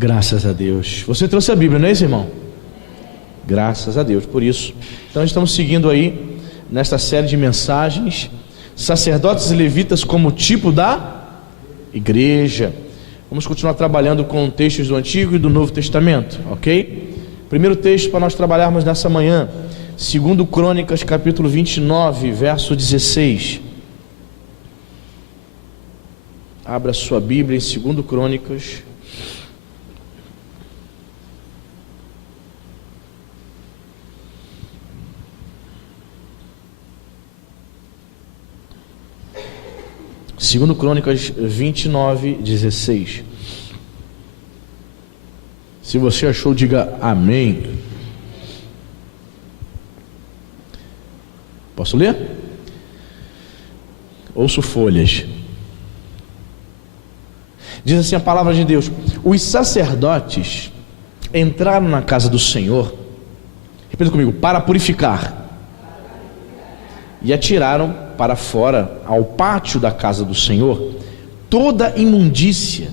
Graças a Deus. Você trouxe a Bíblia, não é isso, irmão? Graças a Deus por isso. Então estamos seguindo aí nesta série de mensagens, sacerdotes e levitas como tipo da igreja. Vamos continuar trabalhando com textos do Antigo e do Novo Testamento, ok? Primeiro texto para nós trabalharmos nessa manhã, 2 Crônicas capítulo 29, verso 16. Abra sua Bíblia em 2 Crônicas. Segundo Crônicas 29, 16. Se você achou, diga amém. Posso ler? Ouço folhas. Diz assim a palavra de Deus: os sacerdotes entraram na casa do Senhor, repita comigo, para purificar, e atiraram para fora, ao pátio da casa do Senhor, toda a imundícia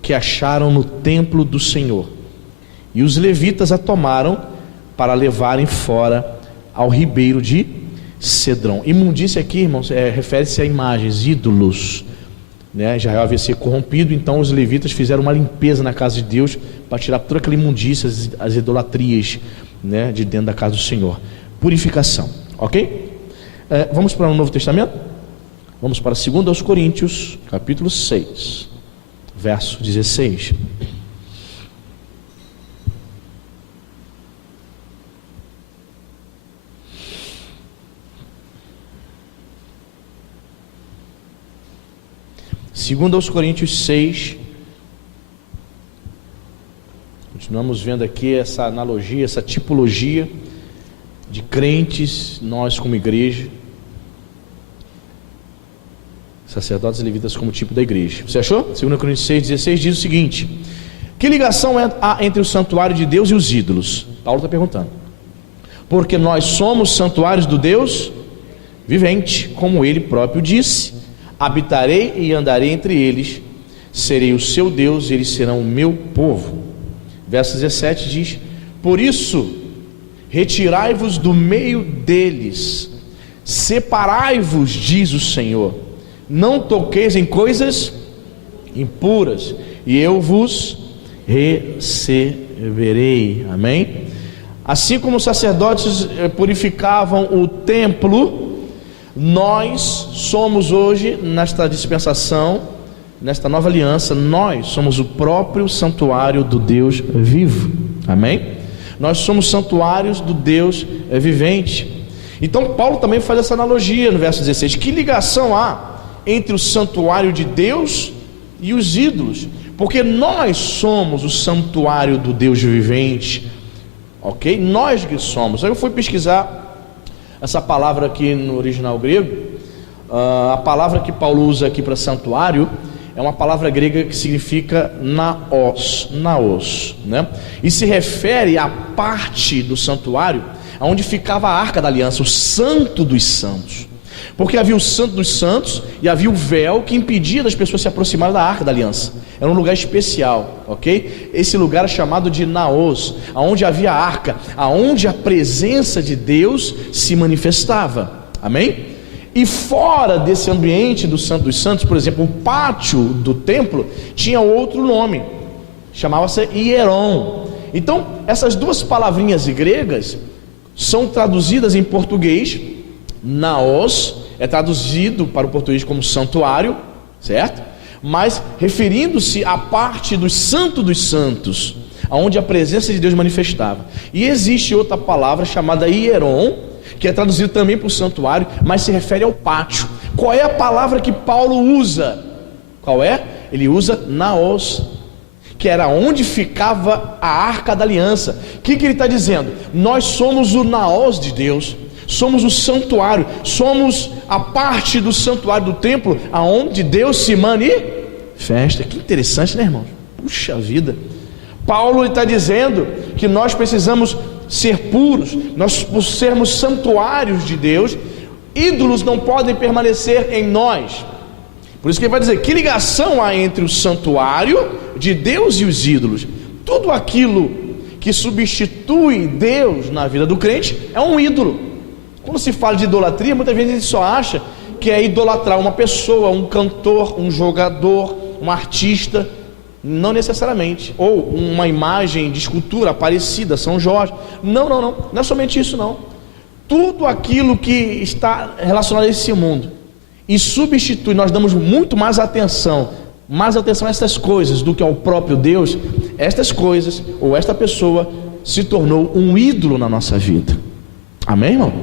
que acharam no templo do Senhor, e os levitas a tomaram para levarem fora ao ribeiro de Cedron. Imundícia aqui, irmãos, refere-se a imagens, ídolos, né? Israel havia sido corrompido, então os levitas fizeram uma limpeza na casa de Deus para tirar toda aquela imundícia, as idolatrias, né, de dentro da casa do Senhor. Purificação, ok? Vamos para o Novo Testamento? Vamos para 2 Coríntios, capítulo 6, verso 16. Segundo aos Coríntios 6, continuamos vendo aqui essa analogia, essa tipologia de crentes, nós como igreja, sacerdotes e levitas como tipo da igreja. Você achou? 2 Coríntios 6,16 diz o seguinte: que ligação há entre o santuário de Deus e os ídolos? Paulo está perguntando. Porque nós somos santuários do Deus vivente, como ele próprio disse: habitarei e andarei entre eles, serei o seu Deus e eles serão o meu povo. Verso 17 diz: por isso retirai-vos do meio deles, separai-vos, diz o Senhor, não toqueis em coisas impuras, e eu vos receberei. Amém? Assim como os sacerdotes purificavam o templo, nós somos hoje, nesta dispensação, nesta nova aliança, nós somos o próprio santuário do Deus vivo. Amém? Nós somos santuários do Deus vivente. Então Paulo também faz essa analogia no verso 16. Que ligação há entre o santuário de Deus e os ídolos? Porque nós somos o santuário do Deus vivente, ok? Nós que somos. Aí eu fui pesquisar essa palavra aqui no original grego. A palavra que Paulo usa aqui para santuário é uma palavra grega que significa naos, né? E se refere à parte do santuário onde ficava a arca da aliança, o santo dos santos. Porque havia o santo dos santos e havia o véu que impedia das pessoas se aproximarem da arca da aliança. Era um lugar especial, ok? Esse lugar é chamado de naos, aonde havia a arca, aonde a presença de Deus se manifestava. Amém? E fora desse ambiente do Santo dos Santos, por exemplo, o pátio do templo tinha outro nome, chamava-se Hieron. Então, essas duas palavrinhas gregas são traduzidas em português. Naos é traduzido para o português como santuário, certo? Mas referindo-se à parte do Santo dos Santos, onde a presença de Deus manifestava. E existe outra palavra chamada Hieron, que é traduzido também para o santuário, mas se refere ao pátio. Qual é a palavra que Paulo usa? Qual é? Ele usa naos, que era onde ficava a arca da aliança. O que ele está dizendo? Nós somos o naos de Deus, somos o santuário, somos a parte do santuário do templo, aonde Deus se manifesta. Que interessante, né, irmãos? Puxa vida. Paulo está dizendo que nós precisamos ser puros, nós por sermos santuários de Deus, ídolos não podem permanecer em nós. Por isso que ele vai dizer: que ligação há entre o santuário de Deus e os ídolos? Tudo aquilo que substitui Deus na vida do crente é um ídolo. Quando se fala de idolatria, muitas vezes a gente só acha que é idolatrar uma pessoa, um cantor, um jogador, um artista. Não necessariamente. Ou uma imagem de escultura parecida, São Jorge. Não. Não é somente isso, não. Tudo aquilo que está relacionado a esse mundo e substitui, nós damos muito mais atenção a essas coisas do que ao próprio Deus. Estas coisas, ou esta pessoa, se tornou um ídolo na nossa vida. Amém, irmão?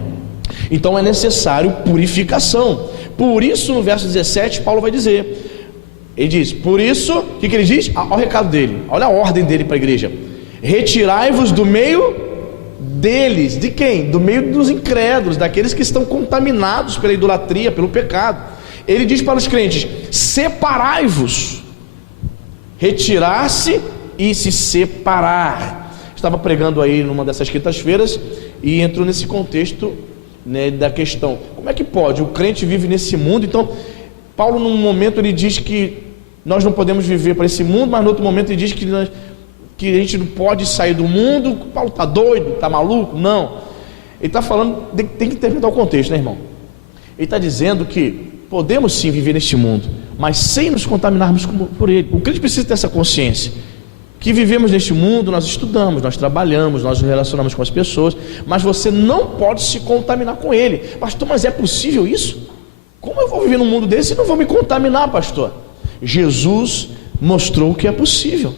Então é necessário purificação. Por isso, no verso 17, Paulo vai dizer, ele diz, por isso, o que ele diz? Olha o recado dele, olha a ordem dele para a igreja: retirai-vos do meio deles. De quem? Do meio dos incrédulos, daqueles que estão contaminados pela idolatria, pelo pecado. Ele diz para os crentes: separai-vos. Retirar-se e se separar. Estava pregando aí numa dessas quintas-feiras e entrou nesse contexto, né, da questão: como é que pode? O crente vive nesse mundo. Então Paulo, num momento, ele diz que nós não podemos viver para esse mundo, mas no outro momento ele diz que a gente não pode sair do mundo. Paulo está doido, está maluco? Não. Ele está falando, tem que interpretar o contexto, né, irmão? Ele está dizendo que podemos sim viver neste mundo, mas sem nos contaminarmos por ele. O crente precisa ter essa consciência, que vivemos neste mundo, nós estudamos, nós trabalhamos, nós nos relacionamos com as pessoas, mas você não pode se contaminar com ele. Pastor, mas é possível isso? Como eu vou viver num mundo desse e não vou me contaminar, pastor? Jesus mostrou que é possível.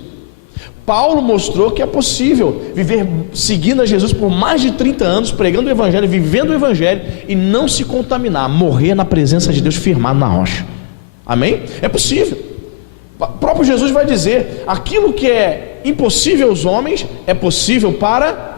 Paulo mostrou que é possível viver seguindo a Jesus por mais de 30 anos, pregando o evangelho, vivendo o evangelho e não se contaminar, morrer na presença de Deus firmado na rocha. Amém? É possível. O próprio Jesus vai dizer: aquilo que é impossível aos homens é possível para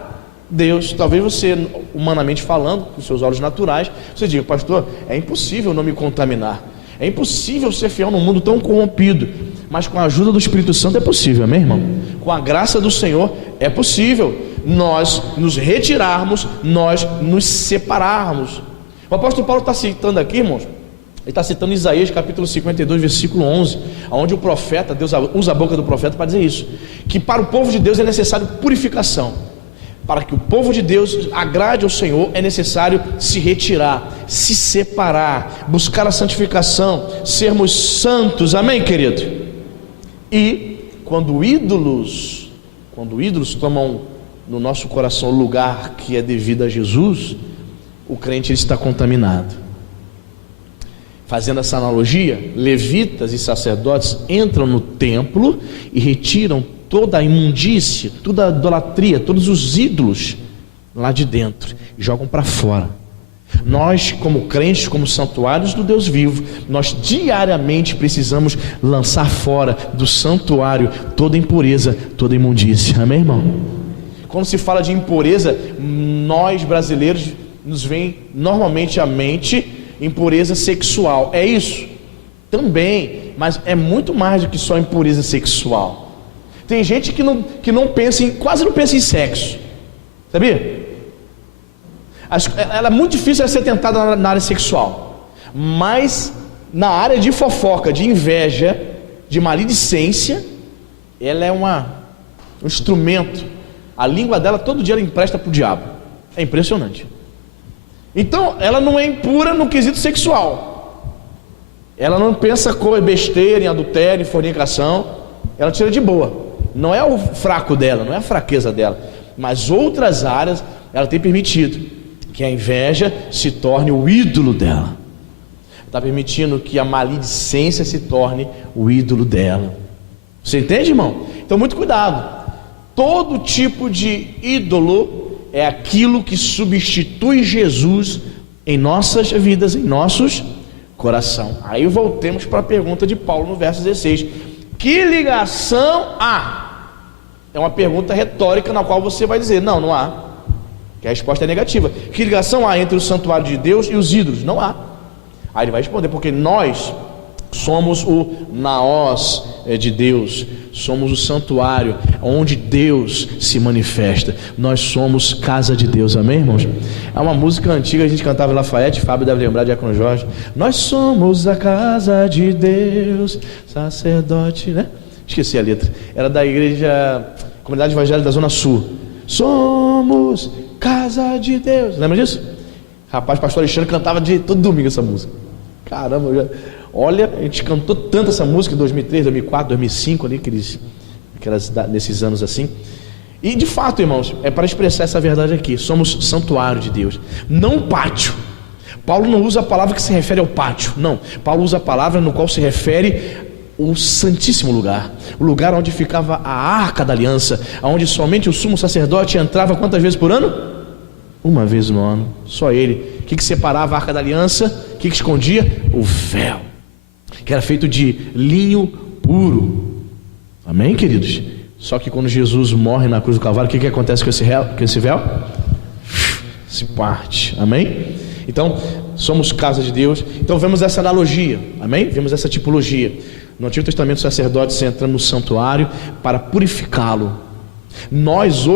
Deus. Talvez você, humanamente falando, com seus olhos naturais, você diga: pastor, é impossível não me contaminar, é impossível ser fiel num mundo tão corrompido. Mas com a ajuda do Espírito Santo é possível, amém, irmão? Com a graça do Senhor é possível nós nos retirarmos, nós nos separarmos. O apóstolo Paulo está citando aqui, irmãos, ele está citando Isaías capítulo 52, versículo 11, onde o profeta, Deus usa a boca do profeta para dizer isso, que para o povo de Deus é necessário purificação. Para que o povo de Deus agrade ao Senhor, é necessário se retirar, se separar, buscar a santificação, sermos santos, amém, querido? E quando ídolos tomam no nosso coração o lugar que é devido a Jesus, o crente está contaminado. Fazendo essa analogia, levitas e sacerdotes entram no templo e retiram toda a imundície, toda a idolatria, todos os ídolos lá de dentro e jogam para fora. Nós, como crentes, como santuários do Deus vivo, nós diariamente precisamos lançar fora do santuário toda impureza, toda imundície. Amém, irmão? Quando se fala de impureza, nós brasileiros nos vem normalmente à mente impureza sexual. É isso? Também, mas é muito mais do que só impureza sexual. Tem gente que não pensa quase não pensa em sexo, sabia? Ela é muito difícil ser tentada na área sexual, mas na área de fofoca, de inveja, de maledicência, ela é um instrumento. A língua dela todo dia ela empresta para o diabo. É impressionante. Então ela não é impura no quesito sexual, ela não pensa com besteira, em adultério, em fornicação, ela tira de boa. Não é o fraco dela, não é a fraqueza dela, mas outras áreas ela tem permitido que a inveja se torne o ídolo dela. Está permitindo que a maledicência se torne o ídolo dela. Você entende, irmão? Então muito cuidado. Todo tipo de ídolo é aquilo que substitui Jesus em nossas vidas, em nossos corações. Aí voltemos para a pergunta de Paulo no verso 16: que ligação há? É uma pergunta retórica na qual você vai dizer: não há. Que a resposta é negativa. Que ligação há entre o santuário de Deus e os ídolos? Não há. Aí ele vai responder: porque nós Somos o naós de Deus, somos o santuário onde Deus se manifesta. Nós somos casa de Deus, amém, irmãos? É uma música antiga, a gente cantava em Lafayette, Fábio deve lembrar, Diácono Jorge. Nós somos a casa de Deus, sacerdote, né? Esqueci a letra, era da igreja, Comunidade Evangélica da Zona Sul. Somos casa de Deus, lembra disso? Rapaz, pastor Alexandre cantava todo domingo essa música. Caramba, olha, a gente cantou tanto essa música em 2003, 2004, 2005 ali, nesses anos assim. E de fato, irmãos, é para expressar essa verdade aqui. Somos santuário de Deus, não pátio. Paulo não usa a palavra que se refere ao pátio, não. Paulo usa a palavra no qual se refere o santíssimo lugar, o lugar onde ficava a arca da aliança, onde somente o sumo sacerdote entrava quantas vezes por ano? Uma vez no ano, só ele. O que separava a arca da aliança? O que escondia? O véu, que era feito de linho puro. Amém, queridos? Só que quando Jesus morre na cruz do Calvário, o que acontece com esse véu? Se parte, amém? Então, somos casa de Deus. Então vemos essa analogia, amém? Vemos essa tipologia. No Antigo Testamento, o sacerdote entra no santuário para purificá-lo. Nós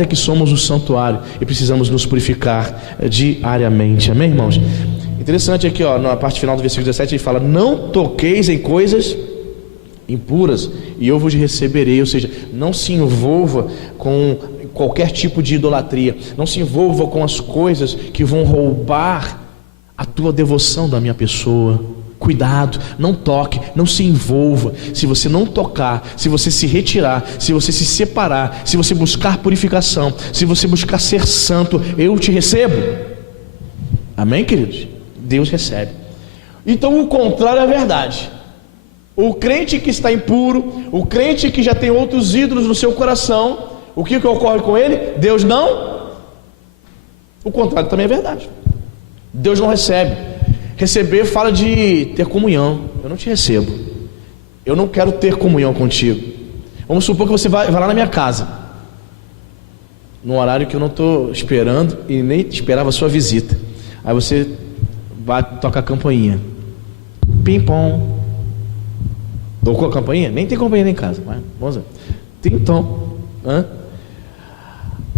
é que somos o santuário e precisamos nos purificar diariamente, amém, irmãos? Interessante aqui, na parte final do versículo 17, ele fala: não toqueis em coisas impuras e eu vos receberei. Ou seja, não se envolva com qualquer tipo de idolatria, não se envolva com as coisas que vão roubar a tua devoção da minha pessoa. Cuidado, não toque, não se envolva. Se você não tocar, se você se retirar, se você se separar, se você buscar purificação, se você buscar ser santo, eu te recebo. Amém, queridos? Deus recebe. Então o contrário é verdade. O crente que está impuro, o crente que já tem outros ídolos no seu coração, o que ocorre com ele? Deus não. O contrário também é verdade. Deus não recebe. Receber fala de ter comunhão. Eu não te recebo. Eu não quero ter comunhão contigo. Vamos supor que você vai lá na minha casa, num horário que eu não estou esperando e nem esperava a sua visita. Aí você vai tocar a campainha. Pim-pom. Tocou a campainha? Nem tem campainha em casa. Mas, vamos ver. Tim-tom.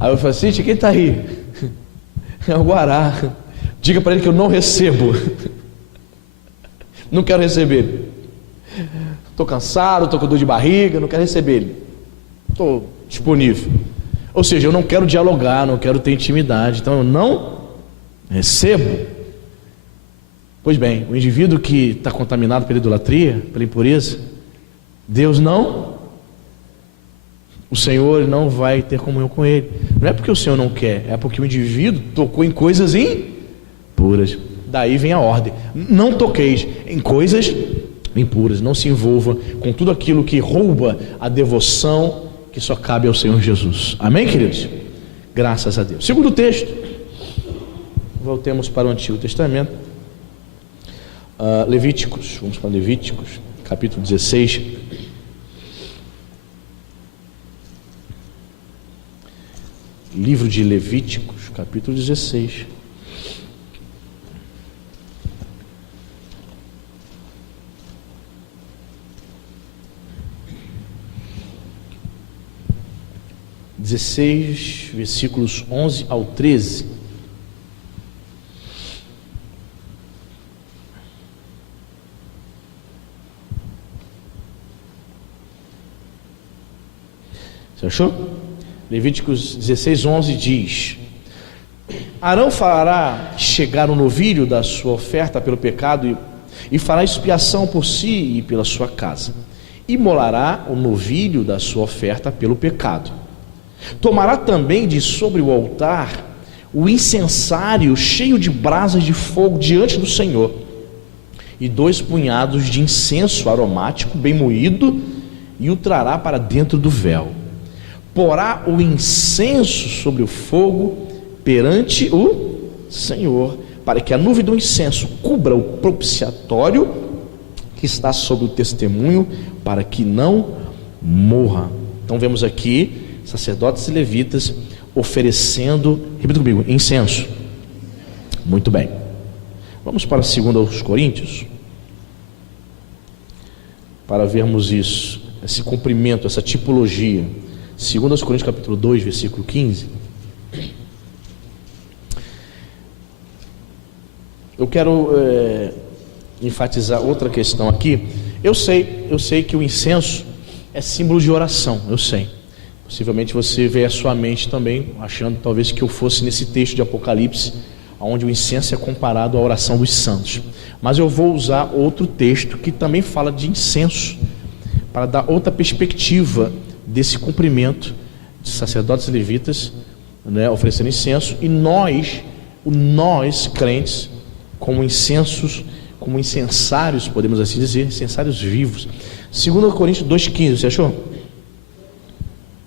Aí eu falei assim: quem está aí? É o Guará. Diga para ele que eu não recebo. Não quero receber ele. Estou cansado, estou com dor de barriga, não quero receber ele. Estou disponível. Ou seja, eu não quero dialogar, não quero ter intimidade. Então eu não recebo. Pois bem, o indivíduo que está contaminado pela idolatria, pela impureza, Deus não, o Senhor não vai ter comunhão com ele. Não é porque o Senhor não quer, é porque o indivíduo tocou em coisas impuras. Daí vem a ordem: não toqueis em coisas impuras. Não se envolva com tudo aquilo que rouba a devoção que só cabe ao Senhor Jesus. Amém, queridos? Graças a Deus. Segundo texto, voltemos para o Antigo Testamento. Levíticos, vamos para Levíticos, capítulo 16. Livro de Levíticos, capítulo 16. Versículos 11 ao 13. Você achou? Levíticos 16, 11 diz: Arão fará chegar o novilho da sua oferta pelo pecado e fará expiação por si e pela sua casa. Imolará o novilho da sua oferta pelo pecado. Tomará também de sobre o altar o incensário cheio de brasas de fogo diante do Senhor, e 2 punhados de incenso aromático bem moído, e o trará para dentro do véu. Porá o incenso sobre o fogo perante o Senhor, para que a nuvem do incenso cubra o propiciatório que está sobre o testemunho, para que não morra. Então vemos aqui sacerdotes e levitas oferecendo, repita comigo, incenso. Muito bem. Vamos para 2 aos Coríntios. para vermos isso, esse cumprimento, essa tipologia. 2 Coríntios capítulo 2, versículo 15. Eu quero enfatizar outra questão aqui. Eu sei que o incenso é símbolo de oração, eu sei. Possivelmente você vê a sua mente também, achando talvez que eu fosse nesse texto de Apocalipse, onde o incenso é comparado à oração dos santos. Mas eu vou usar outro texto que também fala de incenso, para dar outra perspectiva desse cumprimento de sacerdotes e levitas, né, oferecendo incenso, e nós crentes, como incensários, podemos assim dizer, incensários vivos. 2 Coríntios 2,15, você achou?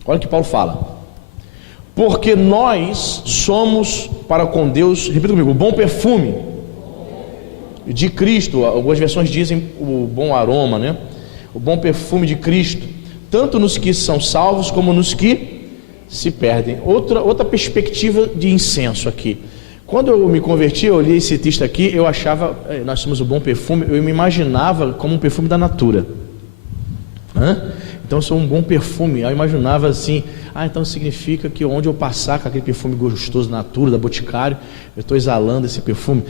Olha o que Paulo fala: porque nós somos para com Deus, repita comigo, o bom perfume de Cristo. Algumas versões dizem o bom aroma, né? O bom perfume de Cristo, tanto nos que são salvos como nos que se perdem. Outra perspectiva de incenso aqui. Quando eu me converti, eu li esse texto aqui, eu achava, nós somos o bom perfume, eu me imaginava como um perfume da Natura. Então eu sou um bom perfume. Eu imaginava assim, então significa que onde eu passar com aquele perfume gostoso da Natura, da Boticário, eu estou exalando esse perfume.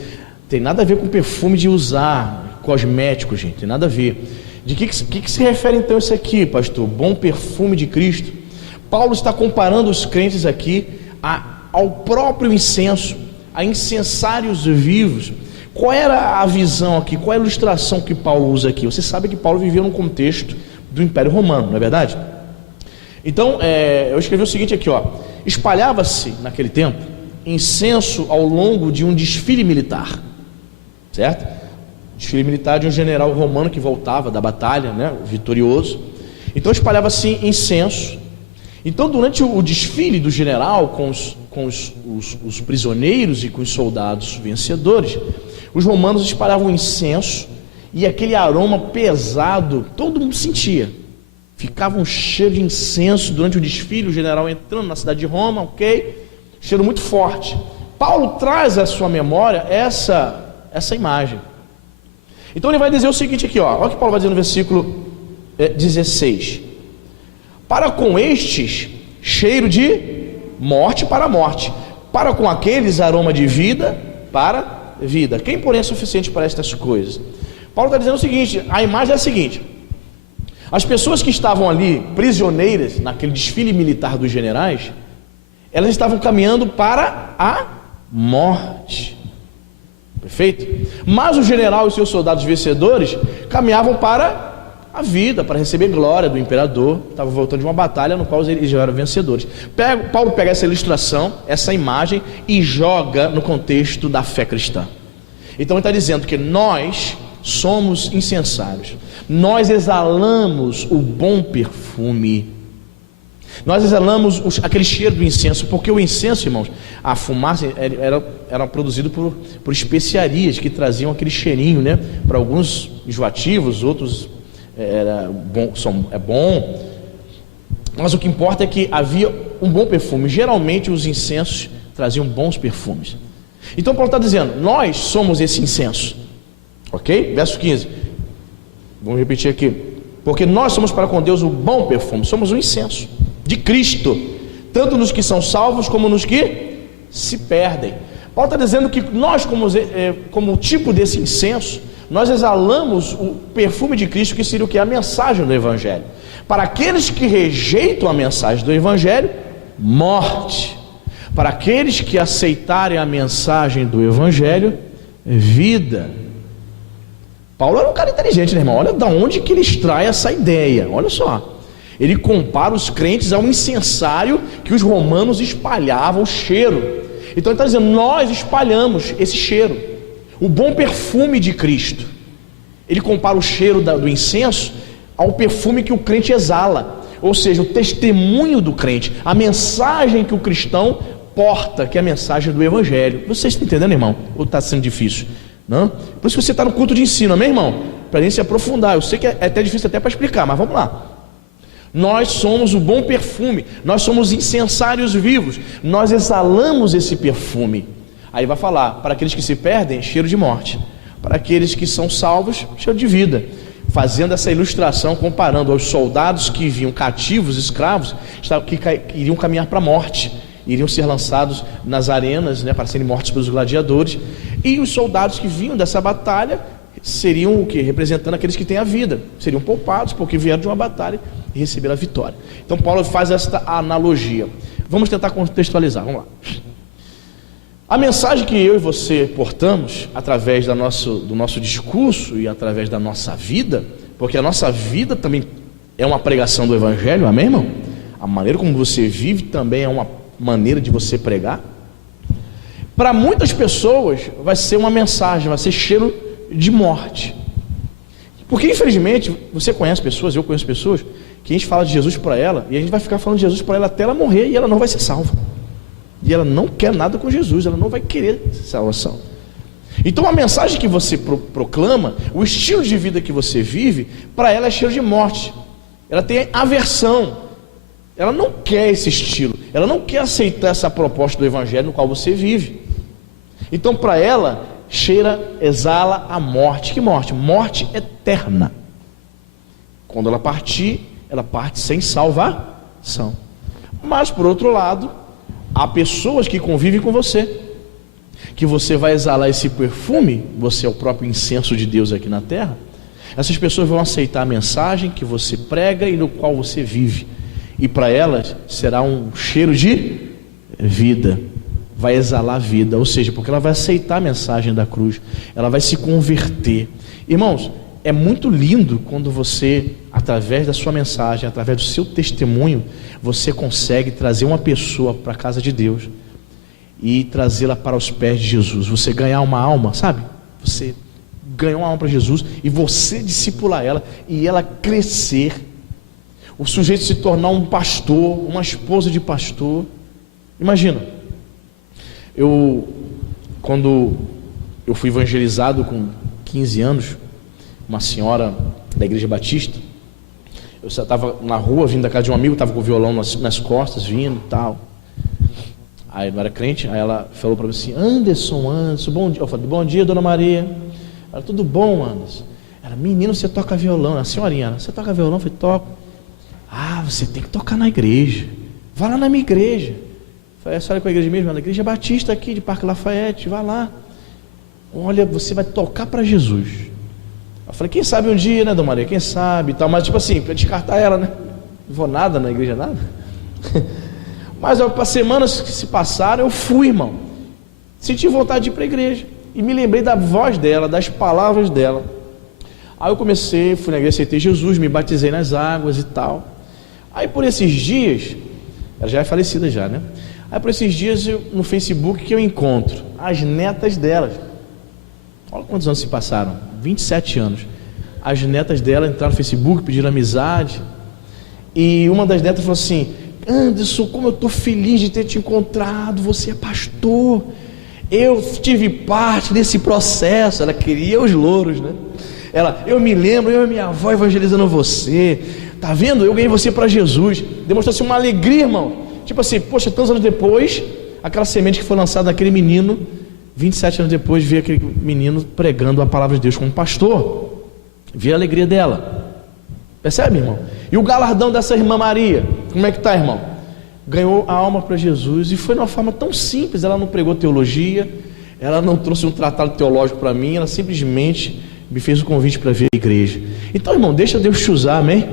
Tem nada a ver com perfume de usar, cosmético, gente, tem nada a ver. De que se refere então isso aqui, pastor? Bom perfume de Cristo. Paulo está comparando os crentes aqui ao próprio incenso, a incensários vivos. Qual era a visão aqui? Qual é a ilustração que Paulo usa aqui? Você sabe que Paulo vivia num contexto do Império Romano, não é verdade? Então, eu escrevi o seguinte aqui, espalhava-se naquele tempo incenso ao longo de um desfile militar, certo? Desfile militar de um general romano que voltava da batalha, né, vitorioso. Então espalhava-se incenso. Então, durante o desfile do general com os prisioneiros e com os soldados vencedores, os romanos espalhavam incenso, e aquele aroma pesado, todo mundo sentia. Ficava um cheiro de incenso durante o desfile, o general entrando na cidade de Roma, ok? Cheiro muito forte. Paulo traz à sua memória essa imagem. Então ele vai dizer o seguinte aqui, olha o que Paulo vai dizer no versículo 16. Para com estes, cheiro de morte para a morte, para com aqueles, aroma de vida para vida. Quem, porém, é suficiente para estas coisas? Paulo está dizendo o seguinte, a imagem é a seguinte: as pessoas que estavam ali, prisioneiras, naquele desfile militar dos generais, elas estavam caminhando para a morte. Perfeito? Mas o general e seus soldados vencedores caminhavam para a vida, para receber glória do imperador. Estavam voltando de uma batalha no qual eles já eram vencedores. Paulo pega essa ilustração, essa imagem, e joga no contexto da fé cristã. Então ele está dizendo que nós somos incensários, nós exalamos o bom perfume, nós exalamos aquele cheiro do incenso, porque o incenso, irmãos, a fumaça era produzido por especiarias que traziam aquele cheirinho, né? Para alguns enjoativos, outros é bom, mas o que importa é que havia um bom perfume. Geralmente os incensos traziam bons perfumes. Então Paulo está dizendo, nós somos esse incenso, ok? Verso 15, vamos repetir aqui: porque nós somos para com Deus o bom perfume, somos o incenso de Cristo, tanto nos que são salvos como nos que se perdem. Paulo está dizendo que nós, como tipo desse incenso, nós exalamos o perfume de Cristo, que seria o que? A mensagem do Evangelho. Para aqueles que rejeitam a mensagem do Evangelho, morte. Para aqueles que aceitarem a mensagem do Evangelho, vida. Paulo era um cara inteligente, né, irmão? Olha de onde que ele extrai essa ideia. Olha só. Ele compara os crentes ao incensário que os romanos espalhavam, o cheiro. Então ele está dizendo, nós espalhamos esse cheiro, o bom perfume de Cristo. Ele compara o cheiro do incenso ao perfume que o crente exala, ou seja, o testemunho do crente, a mensagem que o cristão porta, que é a mensagem do Evangelho. Você está entendendo, irmão? Ou está sendo difícil? Não? Por isso que você está no culto de ensino, amém, irmão? Para a gente se aprofundar. Eu sei que é até difícil até para explicar, mas vamos lá. Nós somos o bom perfume, nós somos incensários vivos, nós exalamos esse perfume. Aí vai falar, para aqueles que se perdem, cheiro de morte, para aqueles que são salvos, cheiro de vida. fazendo essa ilustração, comparando aos soldados que vinham cativos, escravos, que iriam caminhar para a morte, iriam ser lançados nas arenas, né, para serem mortos pelos gladiadores, e os soldados que vinham dessa batalha seriam o que? Representando aqueles que têm a vida, seriam poupados porque vieram de uma batalha e receberam a vitória. Então Paulo faz esta analogia. Vamos tentar contextualizar, vamos lá. A mensagem que eu e você portamos através do nosso discurso e através da nossa vida, porque a nossa vida também é uma pregação do Evangelho, amém, irmão? A maneira como você vive também é uma maneira de você pregar. Para muitas pessoas vai ser uma mensagem, vai ser cheiro de morte, porque infelizmente você conhece pessoas, eu conheço pessoas que a gente fala de Jesus para ela e a gente vai ficar falando de Jesus para ela até ela morrer e ela não vai ser salva, e ela não quer nada com Jesus, ela não vai querer salvação. Então a mensagem que você proclama, o estilo de vida que você vive, para ela é cheiro de morte, ela tem aversão, ela não quer esse estilo, ela não quer aceitar essa proposta do Evangelho no qual você vive. Então para ela cheira, exala a morte. Que morte? Morte eterna. Quando ela partir, ela parte sem salvação. Mas por outro lado, há pessoas que convivem com você, que você vai exalar esse perfume, você é o próprio incenso de Deus aqui na terra. Essas pessoas vão aceitar a mensagem que você prega e no qual você vive, e para elas será um cheiro de vida, vai exalar vida, ou seja, porque ela vai aceitar a mensagem da cruz, ela vai se converter. Irmãos, é muito lindo quando você, através da sua mensagem, através do seu testemunho, você consegue trazer uma pessoa para a casa de Deus e trazê-la para os pés de Jesus. Você ganhar uma alma, sabe? Você ganhar uma alma para Jesus e você discipular ela e ela crescer, o sujeito se tornar um pastor, uma esposa de pastor. Imagina, quando eu fui evangelizado com 15 anos, uma senhora da igreja batista, eu estava na rua, vindo da casa de um amigo, estava com o violão nas costas, vindo e tal, aí não era crente, aí ela falou para mim assim: Anderson, bom dia. Eu falei: bom dia, dona Maria. Ela: tudo bom, Anderson? Ela: menino, você toca violão. A senhorinha: você toca violão? Eu falei: toco. Ah, você tem que tocar na igreja, vai lá na minha igreja. Eu falei: a senhora é com a igreja mesmo? Na igreja batista aqui de Parque Lafayette, vai lá, olha, você vai tocar para Jesus. Eu falei: quem sabe um dia, né, dona Maria, quem sabe e tal, mas tipo assim, para descartar ela, né, não vou nada na igreja, nada. Mas para semanas que se passaram, eu fui, irmão, senti vontade de ir para a igreja, e me lembrei da voz dela, das palavras dela. Aí eu comecei, fui na igreja, aceitei Jesus, me batizei nas águas e tal. Aí por esses dias, ela já é falecida já, né? Aí por esses dias no Facebook que eu encontro as netas delas. Olha quantos anos se passaram, 27 anos. As netas dela entraram no Facebook, pediram amizade. E uma das netas falou assim: Anderson, como eu estou feliz de ter te encontrado, você é pastor, eu tive parte desse processo. Ela queria os louros, né? Eu me lembro, eu e minha avó evangelizando você, tá vendo? Eu ganhei você para Jesus. Demonstrou-se uma alegria, irmão. Tipo assim, poxa, tantos anos depois, aquela semente que foi lançada naquele menino, 27 anos depois, veio aquele menino pregando a palavra de Deus como pastor. Vi a alegria dela. Percebe, irmão? E o galardão dessa irmã Maria, como é que tá, irmão? Ganhou a alma para Jesus, e foi de uma forma tão simples. Ela não pregou teologia, ela não trouxe um tratado teológico para mim, ela simplesmente me fez o convite para vir à igreja. Então, irmão, deixa Deus te usar, amém?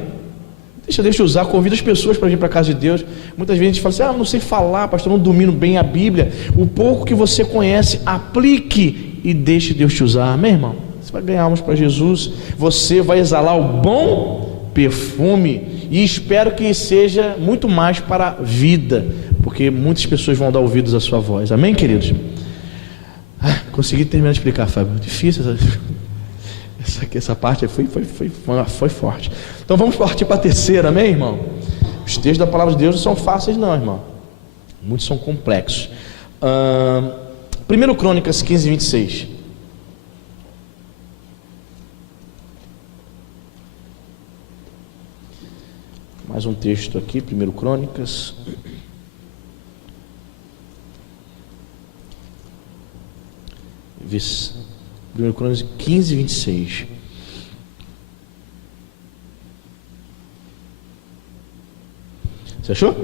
Deixa Deus te usar, convida as pessoas para vir para a casa de Deus. Muitas vezes a gente fala assim: eu não sei falar, pastor, não domino bem a Bíblia. O pouco que você conhece, aplique e deixe Deus te usar, amém, irmão? Você vai ganhar almas para Jesus, você vai exalar o bom perfume, e espero que seja muito mais para a vida, porque muitas pessoas vão dar ouvidos à sua voz, amém, queridos? Consegui terminar de explicar, Fábio. Difícil essa parte foi forte. Então vamos partir para a terceira, amém, irmão? Os textos da palavra de Deus não são fáceis não, irmão. Muitos são complexos. 1 Crônicas 15, 26. Mais um texto aqui, 1 Crônicas. Primeiro Crônicas 15, 26. Você achou?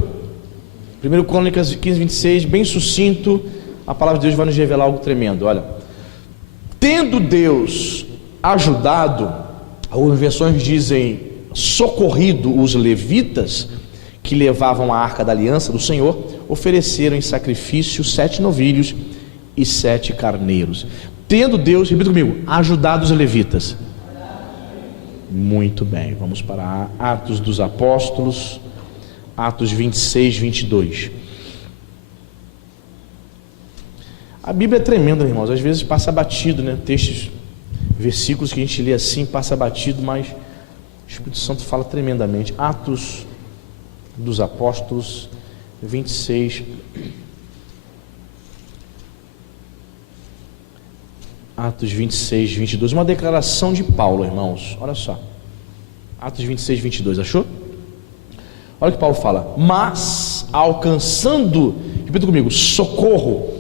1 Crônicas 15, 26, bem sucinto, a palavra de Deus vai nos revelar algo tremendo. Olha, tendo Deus ajudado, algumas versões dizem socorrido os levitas, que levavam a arca da aliança do Senhor, ofereceram em sacrifício 7 novilhos e 7 carneiros. Tendo Deus, repita comigo, ajudado os levitas. Muito bem, vamos para Atos dos Apóstolos, Atos 26, 22. A Bíblia é tremenda, irmãos, às vezes passa batido, né? Textos, versículos que a gente lê assim, passa batido, mas o Espírito Santo fala tremendamente. Atos dos Apóstolos 26, Atos 26, 22, uma declaração de Paulo, irmãos, olha só, Atos 26, 22, achou? Olha o que Paulo fala: mas alcançando, repita comigo, socorro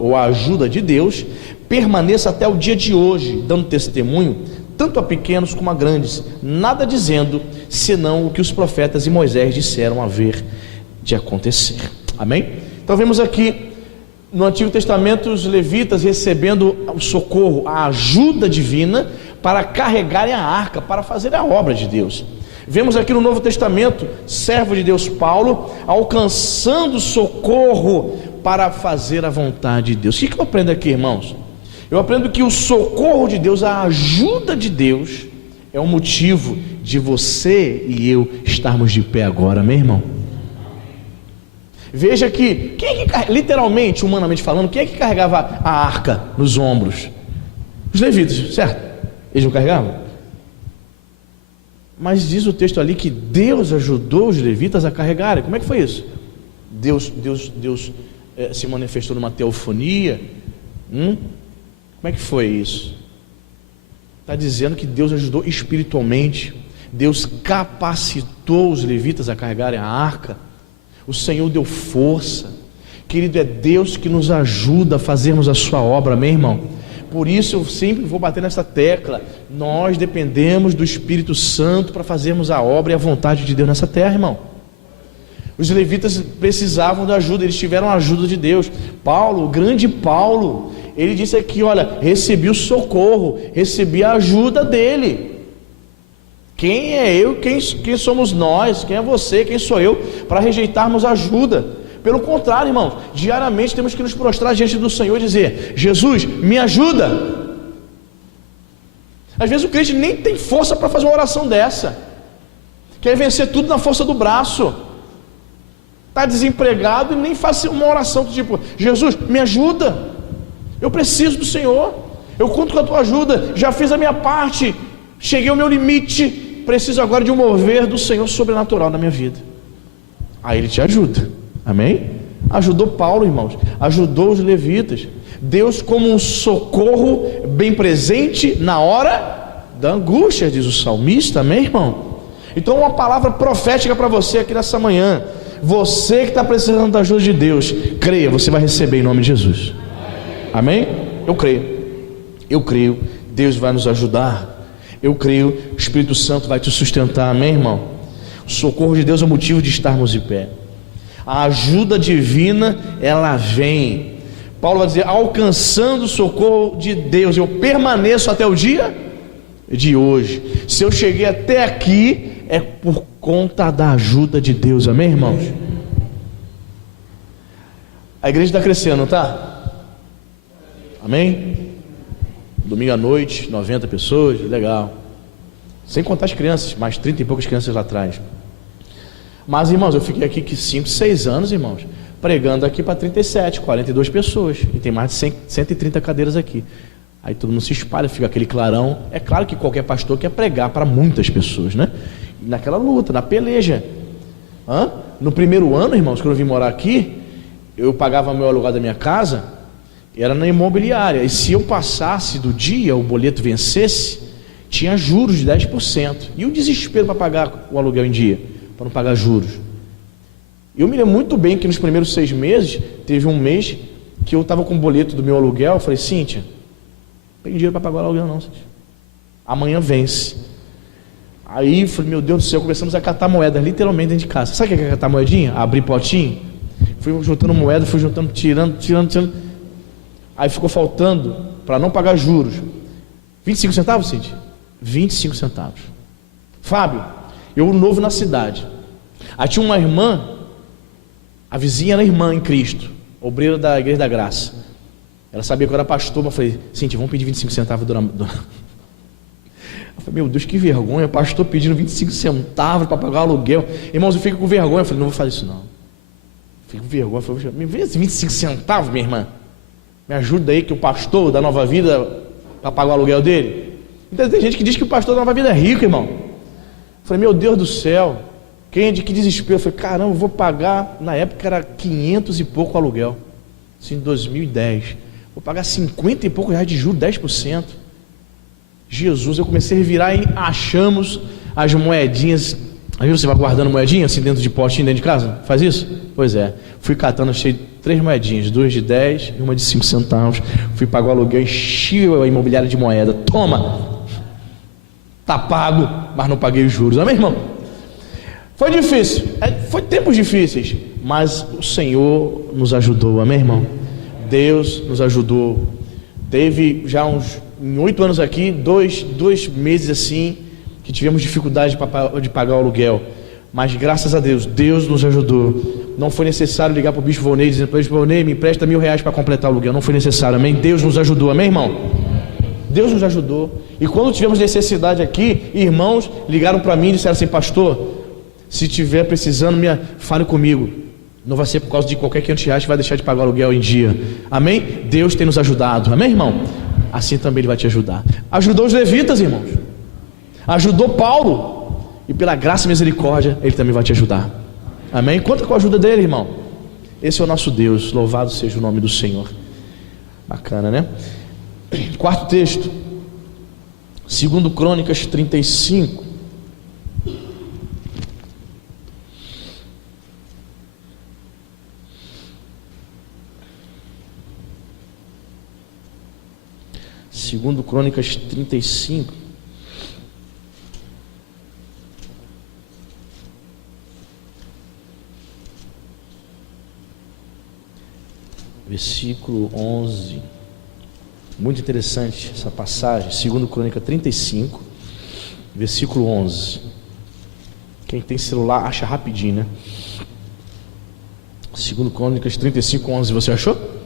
ou a ajuda de Deus, permaneça até o dia de hoje, dando testemunho tanto a pequenos como a grandes, nada dizendo, senão o que os profetas e Moisés disseram haver de acontecer. Amém? Então vemos aqui no Antigo Testamento os levitas recebendo o socorro, a ajuda divina para carregarem a arca, para fazer a obra de Deus. Vemos aqui no Novo Testamento, servo de Deus Paulo, alcançando socorro para fazer a vontade de Deus. O que eu aprendo aqui, irmãos? Eu aprendo que o socorro de Deus, a ajuda de Deus, é o motivo de você e eu estarmos de pé agora, meu irmão. Veja que, literalmente, humanamente falando, quem é que carregava a arca nos ombros? Os levitas, certo? Eles não carregavam? Mas diz o texto ali que Deus ajudou os levitas a carregarem. Como é que foi isso? Deus se manifestou numa teofonia. Como é que foi isso? Está dizendo que Deus ajudou espiritualmente. Deus capacitou os levitas a carregarem a arca. O Senhor deu força. Querido, é Deus que nos ajuda a fazermos a sua obra, meu irmão. Por isso eu sempre vou bater nessa tecla. Nós dependemos do Espírito Santo para fazermos a obra e a vontade de Deus nessa terra, irmão. Os levitas precisavam da ajuda, eles tiveram a ajuda de Deus. Paulo, o grande Paulo, ele disse aqui, olha, recebi o socorro, recebi a ajuda dele. Quem é eu, quem somos nós, quem é você, quem sou eu, para rejeitarmos ajuda? Pelo contrário, irmãos, diariamente temos que nos prostrar diante do Senhor e dizer: Jesus, me ajuda. Às vezes o crente nem tem força para fazer uma oração dessa, quer vencer tudo na força do braço, está desempregado e nem faz uma oração do tipo: Jesus, me ajuda, eu preciso do Senhor, eu conto com a tua ajuda, já fiz a minha parte, cheguei ao meu limite, preciso agora de um mover do Senhor sobrenatural na minha vida. Aí Ele te ajuda, amém? Ajudou Paulo, irmãos, ajudou os levitas. Deus como um socorro bem presente na hora da angústia, diz o salmista, amém, irmão? Então uma palavra profética para você aqui nessa manhã: você que está precisando da ajuda de Deus, creia, você vai receber em nome de Jesus, amém? Eu creio, Deus vai nos ajudar, eu creio, o Espírito Santo vai te sustentar, amém, irmão? O socorro de Deus é o motivo de estarmos de pé. A ajuda divina, ela vem. Paulo vai dizer: alcançando o socorro de Deus, eu permaneço até o dia de hoje. Se eu cheguei até aqui, é por conta da ajuda de Deus, amém, irmãos? A igreja está crescendo, não está? Amém? Domingo à noite, 90 pessoas, legal. Sem contar as crianças, mais 30 e poucas crianças lá atrás. Mas, irmãos, eu fiquei aqui 5, 6 anos, irmãos, pregando aqui para 37, 42 pessoas, e tem mais de 130 cadeiras aqui. Aí todo mundo se espalha, fica aquele clarão. É claro que qualquer pastor quer pregar para muitas pessoas, né? E naquela luta, na peleja. No primeiro ano, irmãos, quando eu vim morar aqui, eu pagava meu aluguel da minha casa, era na imobiliária, e se eu passasse do dia, o boleto vencesse, tinha juros de 10%, e o desespero para pagar o aluguel em dia, para não pagar juros. Eu me lembro muito bem que nos primeiros 6 meses, teve um mês que eu estava com o boleto do meu aluguel. Eu falei: Cíntia, não tem dinheiro para pagar o aluguel não, Cíntia. Amanhã vence. Aí falei, meu Deus do céu, começamos a catar moedas, literalmente dentro de casa. Sabe o que é catar moedinha? Abrir potinho. Fui juntando moeda, fui juntando, tirando. Aí ficou faltando, para não pagar juros, 25 centavos, Cid? 25 centavos. Fábio, eu novo na cidade. Aí tinha uma irmã, a vizinha era irmã em Cristo, obreira da Igreja da Graça. Ela sabia que eu era pastor, mas eu falei, Cíntia, vamos pedir 25 centavos do... Eu falei, meu Deus, que vergonha, pastor pedindo 25 centavos para pagar o aluguel. Irmãos, eu fico com vergonha. Eu falei, não vou fazer isso não. Fico com vergonha. Eu falei, me vê esses 25 centavos, minha irmã. Me ajuda aí que o pastor da Nova Vida para pagar o aluguel dele. Então tem gente que diz que o pastor da Nova Vida é rico, irmão. Eu falei, meu Deus do céu, que desespero. Eu falei, caramba, eu vou pagar, na época era 500 e pouco o aluguel. Isso em 2010. Vou pagar 50 e pouco reais de juros, 10%. Jesus, eu comecei a revirar e achamos as moedinhas. Aí você vai guardando moedinha assim dentro de potinho dentro de casa? Faz isso? Pois é. Fui catando, achei 3 moedinhas, 2 de 10 e uma de 5 centavos. Fui pagar o aluguel, enchi a imobiliária de moeda. Toma! Tá pago, mas não paguei os juros. Amém, irmão? Foi difícil, foi tempos difíceis, mas o Senhor nos ajudou. Amém, irmão? Deus nos ajudou. Teve já em 8 anos aqui, dois meses assim, que tivemos dificuldade de pagar o aluguel, mas graças a Deus, Deus nos ajudou. Não foi necessário ligar para o Bispo Volney dizendo, Bispo Volney, me empresta R$1.000 para completar o aluguel. Não foi necessário, amém? Deus nos ajudou, amém, irmão? Deus nos ajudou. E quando tivemos necessidade aqui, irmãos ligaram para mim e disseram assim, pastor, se estiver precisando, fale comigo. Não vai ser por causa de qualquer R$500 que vai deixar de pagar o aluguel em dia. Amém? Deus tem nos ajudado. Amém, irmão? Assim também Ele vai te ajudar. Ajudou os levitas, irmãos. Ajudou Paulo. E pela graça e misericórdia, Ele também vai te ajudar. Amém? Conta com a ajuda dele, irmão. Esse é o nosso Deus. Louvado seja o nome do Senhor. Bacana, né? Quarto texto. 2 Crônicas 35. Segundo Crônicas 35, versículo 11, muito interessante essa passagem, 2 Crônica 35, versículo 11, quem tem celular acha rapidinho, né? 2 Crônicas 35, 11, você achou?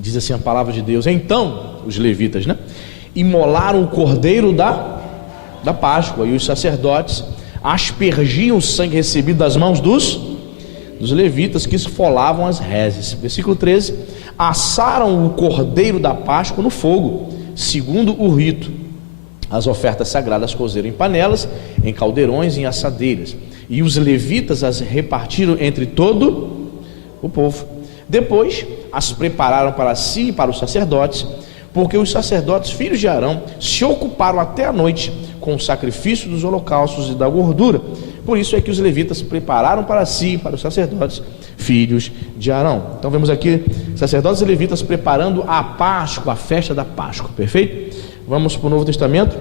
Diz assim a palavra de Deus, então, os levitas, né? Imolaram o cordeiro da Páscoa, e os sacerdotes aspergiam o sangue recebido das mãos dos levitas que esfolavam as reses. Versículo 13, assaram o cordeiro da Páscoa no fogo, segundo o rito. As ofertas sagradas cozeram em panelas, em caldeirões e em assadeiras, e os levitas as repartiram entre todo o povo. Depois as prepararam para si e para os sacerdotes, porque os sacerdotes, filhos de Arão, se ocuparam até a noite com o sacrifício dos holocaustos e da gordura. Por isso é que os levitas prepararam para si e para os sacerdotes, filhos de Arão. Então vemos aqui sacerdotes e levitas preparando a Páscoa, a festa da Páscoa, perfeito? Vamos para o Novo Testamento.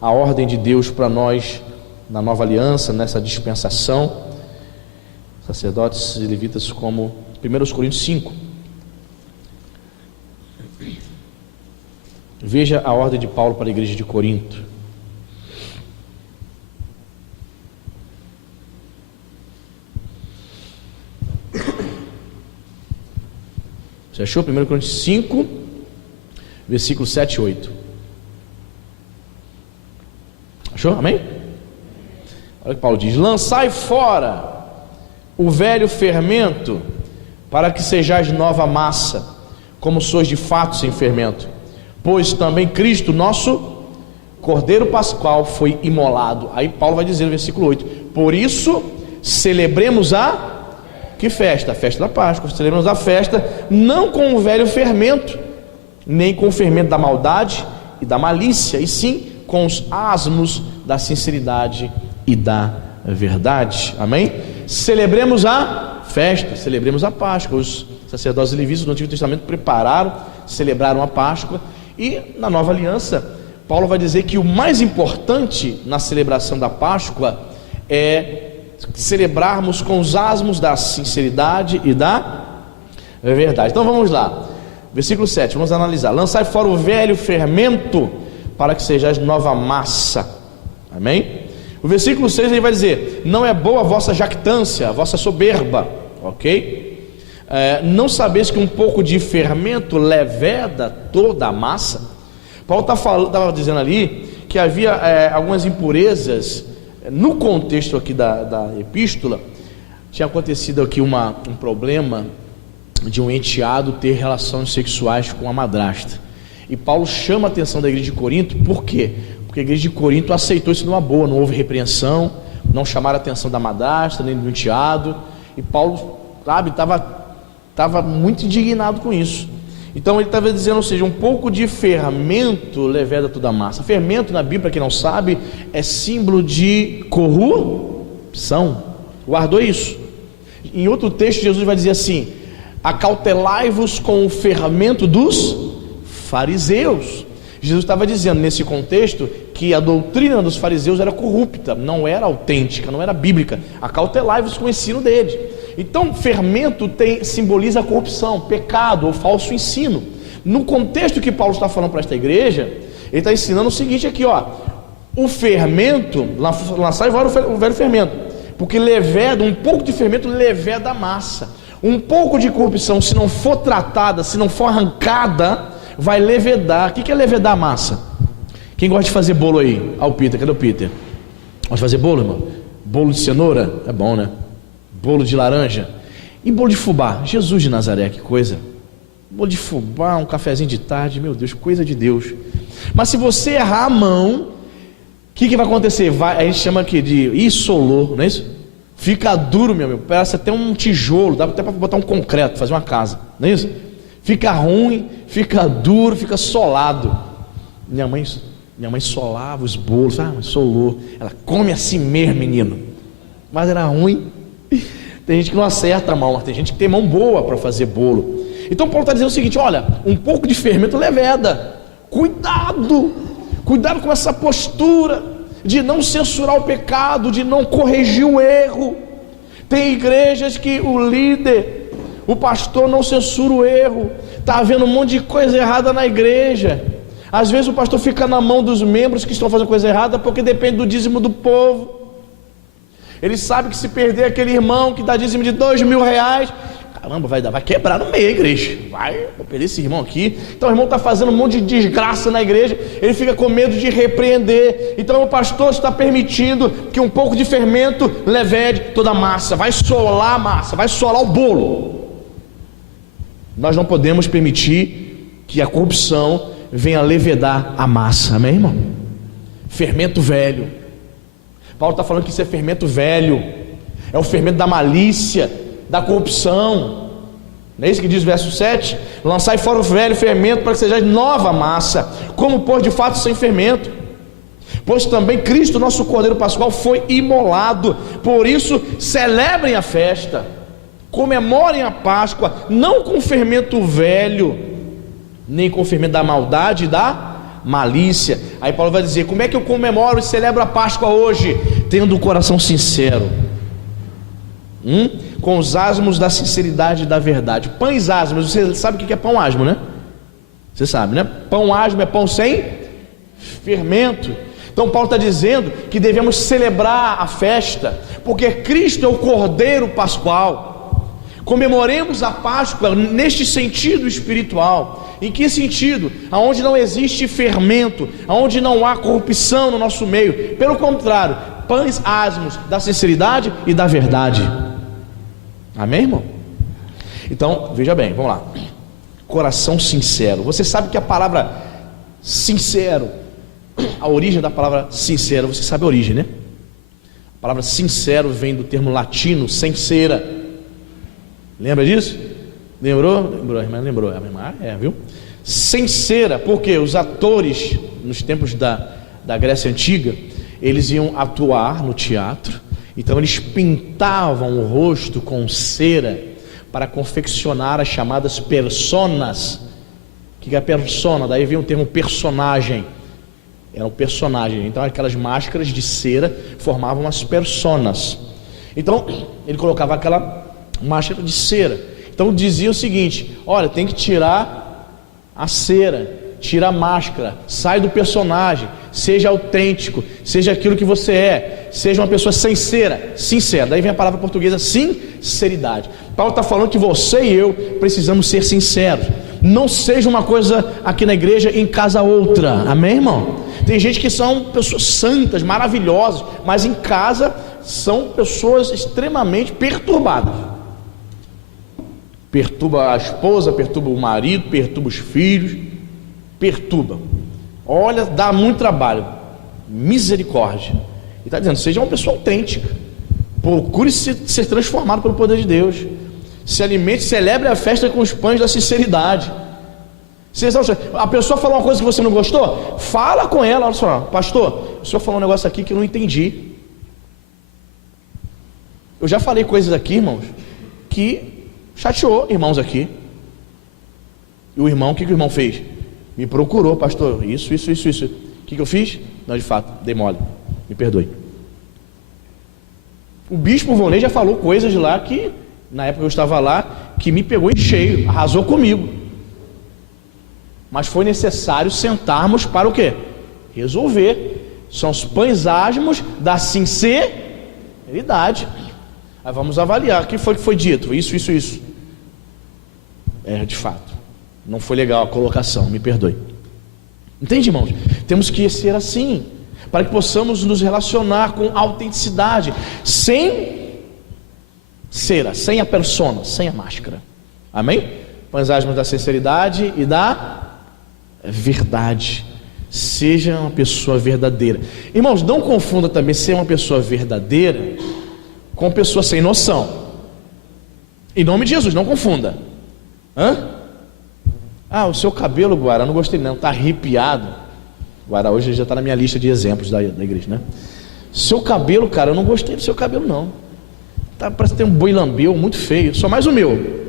A ordem de Deus para nós na Nova Aliança, nessa dispensação, sacerdotes e levitas, como 1 Coríntios 5. Veja a ordem de Paulo para a igreja de Corinto. Você achou? 1 Coríntios 5, versículo 7 e 8. Achou? Amém? Olha o que Paulo diz: lançai fora o velho fermento, para que sejais nova massa, como sois de fato sem fermento. Pois também Cristo, nosso Cordeiro Pascual, foi imolado. Aí Paulo vai dizer no versículo 8: por isso celebremos que festa? A festa da Páscoa. Celebramos a festa não com o velho fermento, nem com o fermento da maldade e da malícia, e sim com os asmos da sinceridade e da verdade. Amém? Celebremos a festa, celebremos a Páscoa. Os sacerdotes e levitas do Antigo Testamento prepararam, celebraram a Páscoa. E na Nova Aliança, Paulo vai dizer que o mais importante na celebração da Páscoa é celebrarmos com os asmos da sinceridade e da verdade. Então vamos lá, versículo 7, vamos analisar. Lançai fora o velho fermento, para que sejais nova massa. Amém? O versículo 6 ele vai dizer: não é boa a vossa jactância, a vossa soberba. Ok? Não sabeis que um pouco de fermento leveda toda a massa? Paulo estava dizendo ali que havia algumas impurezas. No contexto aqui da epístola, tinha acontecido aqui um problema de um enteado ter relações sexuais com a madrasta. E Paulo chama a atenção da igreja de Corinto. Por quê? Porque a igreja de Corinto aceitou isso numa boa, não houve repreensão, não chamaram a atenção da madrasta, nem do enteado. E Paulo, sabe, estava muito indignado com isso. Então ele estava dizendo, ou seja, um pouco de fermento leveda toda a massa. Fermento na Bíblia, para quem não sabe, é símbolo de corrupção. Guardou isso? Em outro texto Jesus vai dizer assim: acautelai-vos com o fermento dos fariseus. Jesus estava dizendo nesse contexto que a doutrina dos fariseus era corrupta, não era autêntica, não era bíblica. Acautelai-vos com o ensino deles. Então fermento simboliza a corrupção, pecado ou falso ensino. No contexto que Paulo está falando para esta igreja, ele está ensinando o seguinte aqui, ó: o fermento, lançai fora o velho fermento, porque leveda, um pouco de fermento leveda a massa. Um pouco de corrupção, se não for tratada, se não for arrancada, vai levedar. O que é levedar a massa? Quem gosta de fazer bolo aí? Ah, o Peter, cadê o Peter? Gosta de fazer bolo, irmão? Bolo de cenoura? É bom, né? Bolo de laranja. E bolo de fubá? Jesus de Nazaré, que coisa. Bolo de fubá, um cafezinho de tarde, meu Deus, coisa de Deus. Mas se você errar a mão, o que vai acontecer? A gente chama aqui de issolor, não é isso? Fica duro, meu amigo, parece até um tijolo, dá até para botar um concreto, fazer uma casa, não é isso? Fica ruim, fica duro, fica solado. Minha mãe solava os bolos, solou. Ela come assim mesmo, menino. Mas era ruim. Tem gente que não acerta a mão, mas tem gente que tem mão boa para fazer bolo. Então Paulo está dizendo o seguinte: olha, um pouco de fermento leveda. Cuidado com essa postura de não censurar o pecado, de não corrigir o erro. Tem igrejas que o líder, o pastor, não censura o erro. Está havendo um monte de coisa errada na igreja. Às vezes o pastor fica na mão dos membros que estão fazendo coisa errada, porque depende do dízimo do povo. Ele sabe que se perder aquele irmão que dá dízimo de R$2.000, caramba, vai quebrar no meio a igreja. Vai perder esse irmão aqui. Então o irmão está fazendo um monte de desgraça na igreja. Ele fica com medo de repreender. Então o pastor está permitindo que um pouco de fermento levede toda a massa. Vai solar a massa, vai solar o bolo. Nós não podemos permitir que a corrupção venha levedar a massa. Amém, irmão? Fermento velho. Paulo está falando que isso é fermento velho, é o fermento da malícia, da corrupção. Não é isso que diz o verso 7? Lançai fora o velho fermento, para que sejais nova massa, como pois de fato sem fermento. Pois também Cristo, nosso Cordeiro Pascual, foi imolado. Por isso celebrem a festa, comemorem a Páscoa, não com fermento velho, nem com fermento da maldade e da malícia. Aí Paulo vai dizer: como é que eu comemoro e celebro a Páscoa hoje? Tendo o coração sincero, com os asmos da sinceridade e da verdade. Pães asmos, você sabe o que é pão asmo, né? Você sabe, né? Pão asmo é pão sem fermento. Então Paulo está dizendo que devemos celebrar a festa, porque Cristo é o Cordeiro Pascual. Comemoremos a Páscoa neste sentido espiritual. Em que sentido? Aonde não existe fermento, aonde não há corrupção no nosso meio. Pelo contrário, pães asmos da sinceridade e da verdade. Amém, irmão? Então, veja bem, vamos lá. Coração sincero. Você sabe que a palavra sincero, a origem da palavra sincero, você sabe a origem, né? A palavra sincero vem do termo latino sincera. Lembra disso? Lembrou? Lembrou, a irmã lembrou. A irmã, viu? Sincera, porque os atores, nos tempos da Grécia Antiga, eles iam atuar no teatro, então eles pintavam o rosto com cera para confeccionar as chamadas personas. O que é persona? Daí vem o termo personagem. Eram personagens. Então aquelas máscaras de cera formavam as personas. Então ele colocava aquela máscara de cera. Então dizia o seguinte: olha, tem que tirar a cera, tira a máscara, sai do personagem, seja autêntico, seja aquilo que você é, seja uma pessoa sincera. Daí vem a palavra portuguesa sinceridade. Paulo está falando que você e eu precisamos ser sinceros. Não seja uma coisa aqui na igreja e em casa outra. Amém, irmão? Tem gente que são pessoas santas, maravilhosas, mas em casa são pessoas extremamente perturbadas. Perturba a esposa, perturba o marido, perturba os filhos, perturba. Olha, dá muito trabalho. Misericórdia. Ele está dizendo: seja uma pessoa autêntica, procure ser transformado pelo poder de Deus, se alimente, celebre a festa com os pães da sinceridade. A pessoa falou uma coisa que você não gostou, fala com ela: olha só, pastor, o senhor falou um negócio aqui que eu não entendi. Eu já falei coisas aqui, irmãos, que chateou irmãos aqui. E o irmão, o que o irmão fez? Me procurou: pastor, isso. O que eu fiz? Não, de fato, dei mole, me perdoe. O bispo Volney já falou coisas lá que, na época que eu estava lá, que me pegou em cheio, arrasou comigo. Mas foi necessário sentarmos para o quê? Resolver. São os pães asmos da sinceridade. Aí vamos avaliar: o que foi dito? Isso. De fato, não foi legal a colocação, me perdoe. Entende, irmãos? Temos que ser assim, para que possamos nos relacionar com autenticidade, sem cera, sem a persona, sem a máscara. Amém? Pães asmos da sinceridade e da verdade. Seja uma pessoa verdadeira. Irmãos, não confunda também ser uma pessoa verdadeira com pessoa sem noção. Em nome de Jesus, não confunda. O seu cabelo, Guará, não gostei não, está arrepiado. Guará hoje já está na minha lista de exemplos da igreja, né? Seu cabelo, cara, eu não gostei do seu cabelo não. Parece que tem um boi lambeu muito feio. Só mais o meu.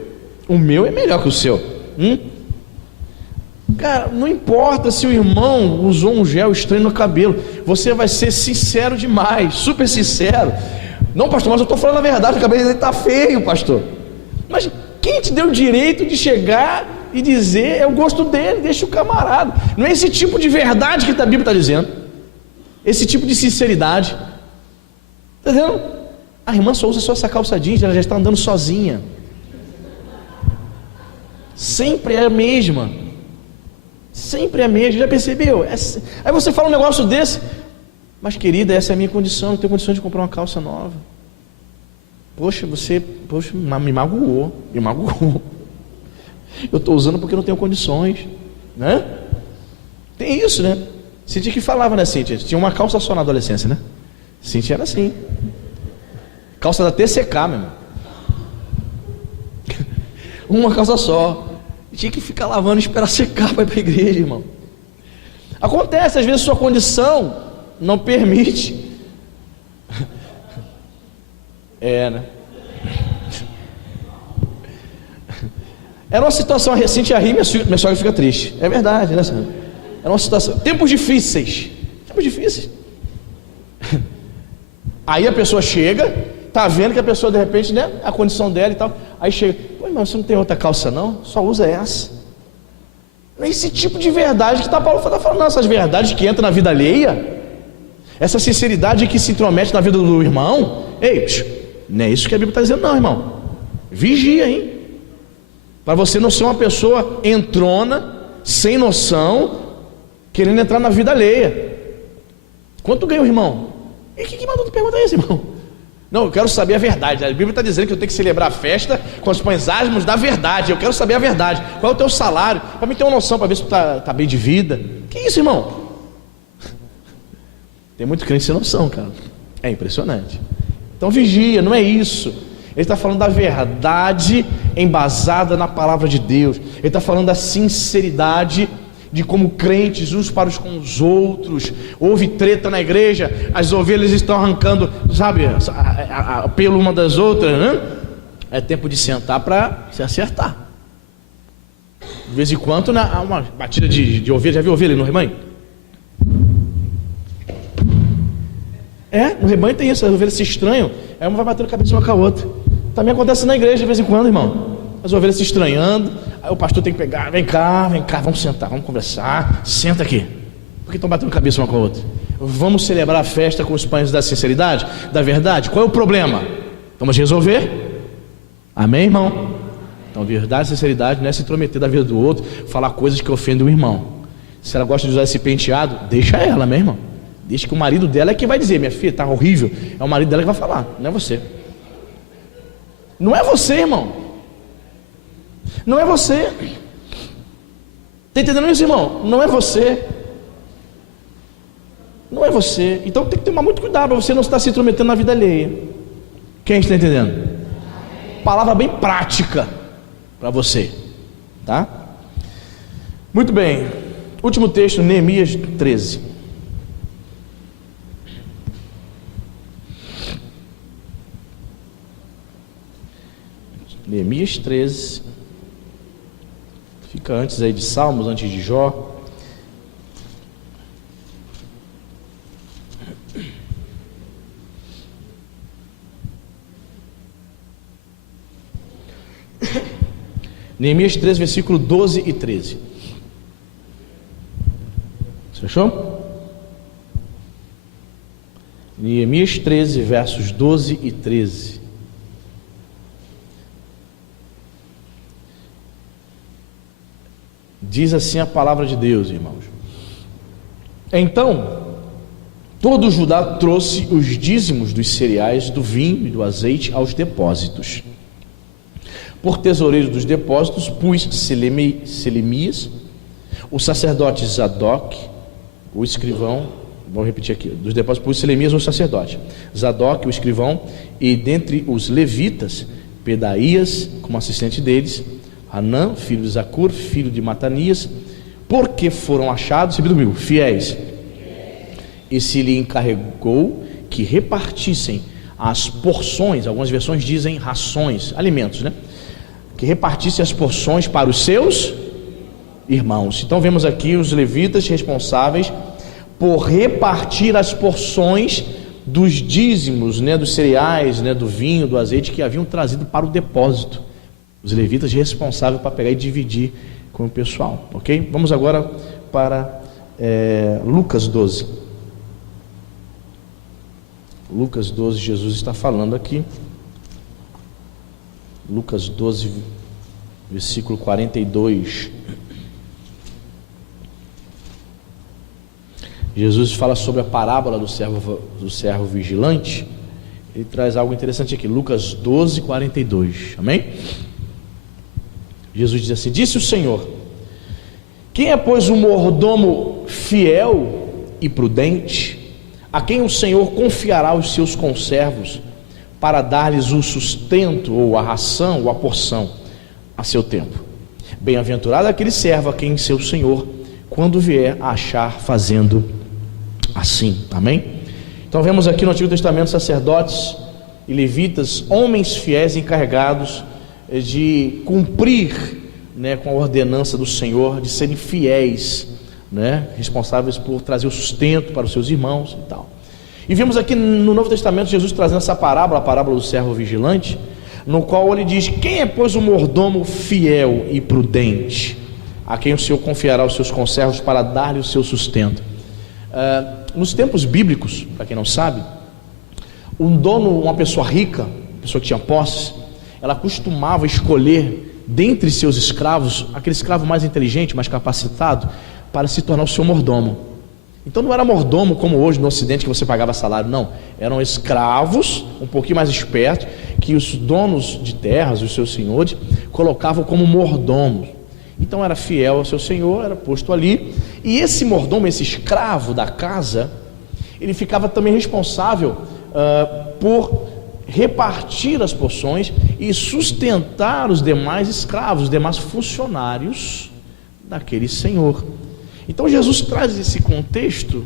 O meu é melhor que o seu. Cara, não importa se o irmão usou um gel estranho no cabelo, você vai ser sincero demais, super sincero. Não, pastor, mas eu estou falando a verdade, o cabelo dele está feio, pastor. Mas quem te deu o direito de chegar e dizer é o gosto dele? Deixa o camarada. Não é esse tipo de verdade que a Bíblia está dizendo, esse tipo de sinceridade. Está dizendo? A irmã só usa só essa calça jeans, ela já está andando sozinha. Sempre é a mesma. Sempre é a mesma. Já percebeu? Aí você fala um negócio desse: mas querida, essa é a minha condição, eu não tenho condição de comprar uma calça nova. Poxa, me magoou. Eu estou usando porque não tenho condições, né? Tem isso, né? Cíntia que falava, né, Cíntia? Tinha uma calça só na adolescência, né? Cíntia era assim. Calça da TCK, meu irmão. Uma calça só. Tinha que ficar lavando e esperar secar para ir para a igreja, irmão. Acontece, às vezes sua condição não permite. Né? Era uma situação recente, a rir, minha sogra fica triste. É verdade, né, senhor? Era uma situação, tempos difíceis. Aí a pessoa chega, tá vendo que a pessoa de repente, né, a condição dela e tal, aí chega: pô, irmão, você não tem outra calça não? Só usa essa. Não é esse tipo de verdade que Paulo está falando, não. Essas verdades que entram na vida alheia, essa sinceridade que se intromete na vida do irmão. Ei, não é isso que a Bíblia está dizendo não, irmão. Vigia, hein? Para você não ser uma pessoa entrona, sem noção, querendo entrar na vida alheia. Quanto ganha o irmão? E que mandou tu perguntar isso, irmão? Não, eu quero saber a verdade. A Bíblia está dizendo que eu tenho que celebrar a festa com os pães asmos da verdade. Eu quero saber a verdade. Qual é o teu salário? Para mim ter uma noção, para ver se tu está bem de vida. Que isso, irmão? Tem muito crente sem noção, cara. É impressionante. Então vigia, não é isso. Ele está falando da verdade embasada na palavra de Deus. Ele está falando da sinceridade de como crentes uns para com os outros. Houve treta na igreja, as ovelhas estão arrancando, sabe, pelo uma das outras, né? É tempo de sentar para se acertar. De vez em quando há uma batida de ovelha. Já viu ovelha no rebanho? No rebanho tem isso, as ovelhas se estranham, aí uma vai batendo a cabeça uma com a outra. Também acontece na igreja de vez em quando, irmão. As ovelhas se estranhando, aí o pastor tem que pegar, vem cá, vamos sentar, vamos conversar, senta aqui. Por que estão batendo cabeça uma com a outra? Vamos celebrar a festa com os pães da sinceridade, da verdade? Qual é o problema? Vamos resolver? Amém, irmão? Então, verdade e sinceridade não é se intrometer da vida do outro, falar coisas que ofendem o irmão. Se ela gosta de usar esse penteado, deixa ela, meu irmão. Deixa que o marido dela é quem vai dizer: minha filha, tá horrível. É o marido dela que vai falar, não é você. Não é você, irmão. Não é você. Está entendendo isso, irmão? Não é você. Não é você. Então tem que tomar muito cuidado para você não estar se intrometendo na vida alheia. Quem está entendendo? Palavra bem prática para você, tá? Muito bem. Último texto, Neemias 13. Neemias 13. Fica antes aí de Salmos, antes de Jó. Neemias 13, versículo 12 e 13. Você achou? Neemias 13, versos 12 e 13. Diz assim a palavra de Deus, irmãos. Então, todo Judá trouxe os dízimos dos cereais, do vinho e do azeite aos depósitos. Por tesoureiro dos depósitos pus Selemias, o sacerdote Zadok, o escrivão. Vou repetir aqui: dos depósitos pus Selemias, o sacerdote Zadok, o escrivão, e dentre os levitas Pedaías, como assistente deles, Hanã, filho de Zacur, filho de Matanias, porque foram achados, repita comigo, fiéis. E se lhe encarregou que repartissem as porções, algumas versões dizem rações, alimentos, né? Que repartissem as porções para os seus irmãos. Então vemos aqui os levitas responsáveis por repartir as porções dos dízimos, né? Dos cereais, né? Do vinho, do azeite que haviam trazido para o depósito. Os levitas responsáveis para pegar e dividir com o pessoal, ok? Vamos agora para Lucas 12. Lucas 12, Jesus está falando aqui. Lucas 12, versículo 42. Jesus fala sobre a parábola do servo vigilante. Ele traz algo interessante aqui. Lucas 12, 42. Amém? Jesus diz assim: disse o Senhor: quem é, pois, o mordomo fiel e prudente, a quem o Senhor confiará os seus conservos, para dar-lhes o sustento, ou a ração, ou a porção, a seu tempo? Bem-aventurado aquele servo a quem seu Senhor, quando vier, a achar fazendo assim. Amém? Então vemos aqui no Antigo Testamento sacerdotes e levitas, homens fiéis encarregados de cumprir, né, com a ordenança do Senhor, de serem fiéis, né, responsáveis por trazer o sustento para os seus irmãos e tal. E vimos aqui no Novo Testamento Jesus trazendo essa parábola, a parábola do servo vigilante, no qual ele diz: quem é, pois, o mordomo fiel e prudente, a quem o Senhor confiará os seus conservos para dar-lhe o seu sustento? Nos tempos bíblicos, para quem não sabe, um dono, uma pessoa rica, uma pessoa que tinha posses, ela costumava escolher dentre seus escravos aquele escravo mais inteligente, mais capacitado, para se tornar o seu mordomo. Então não era mordomo como hoje no Ocidente, que você pagava salário, não. Eram escravos um pouquinho mais espertos, que os donos de terras, os seus senhores, colocavam como mordomos. Então era fiel ao seu senhor, era posto ali. E esse mordomo, esse escravo da casa, ele ficava também responsável por repartir as porções e sustentar os demais escravos, os demais funcionários daquele senhor. Então Jesus traz esse contexto,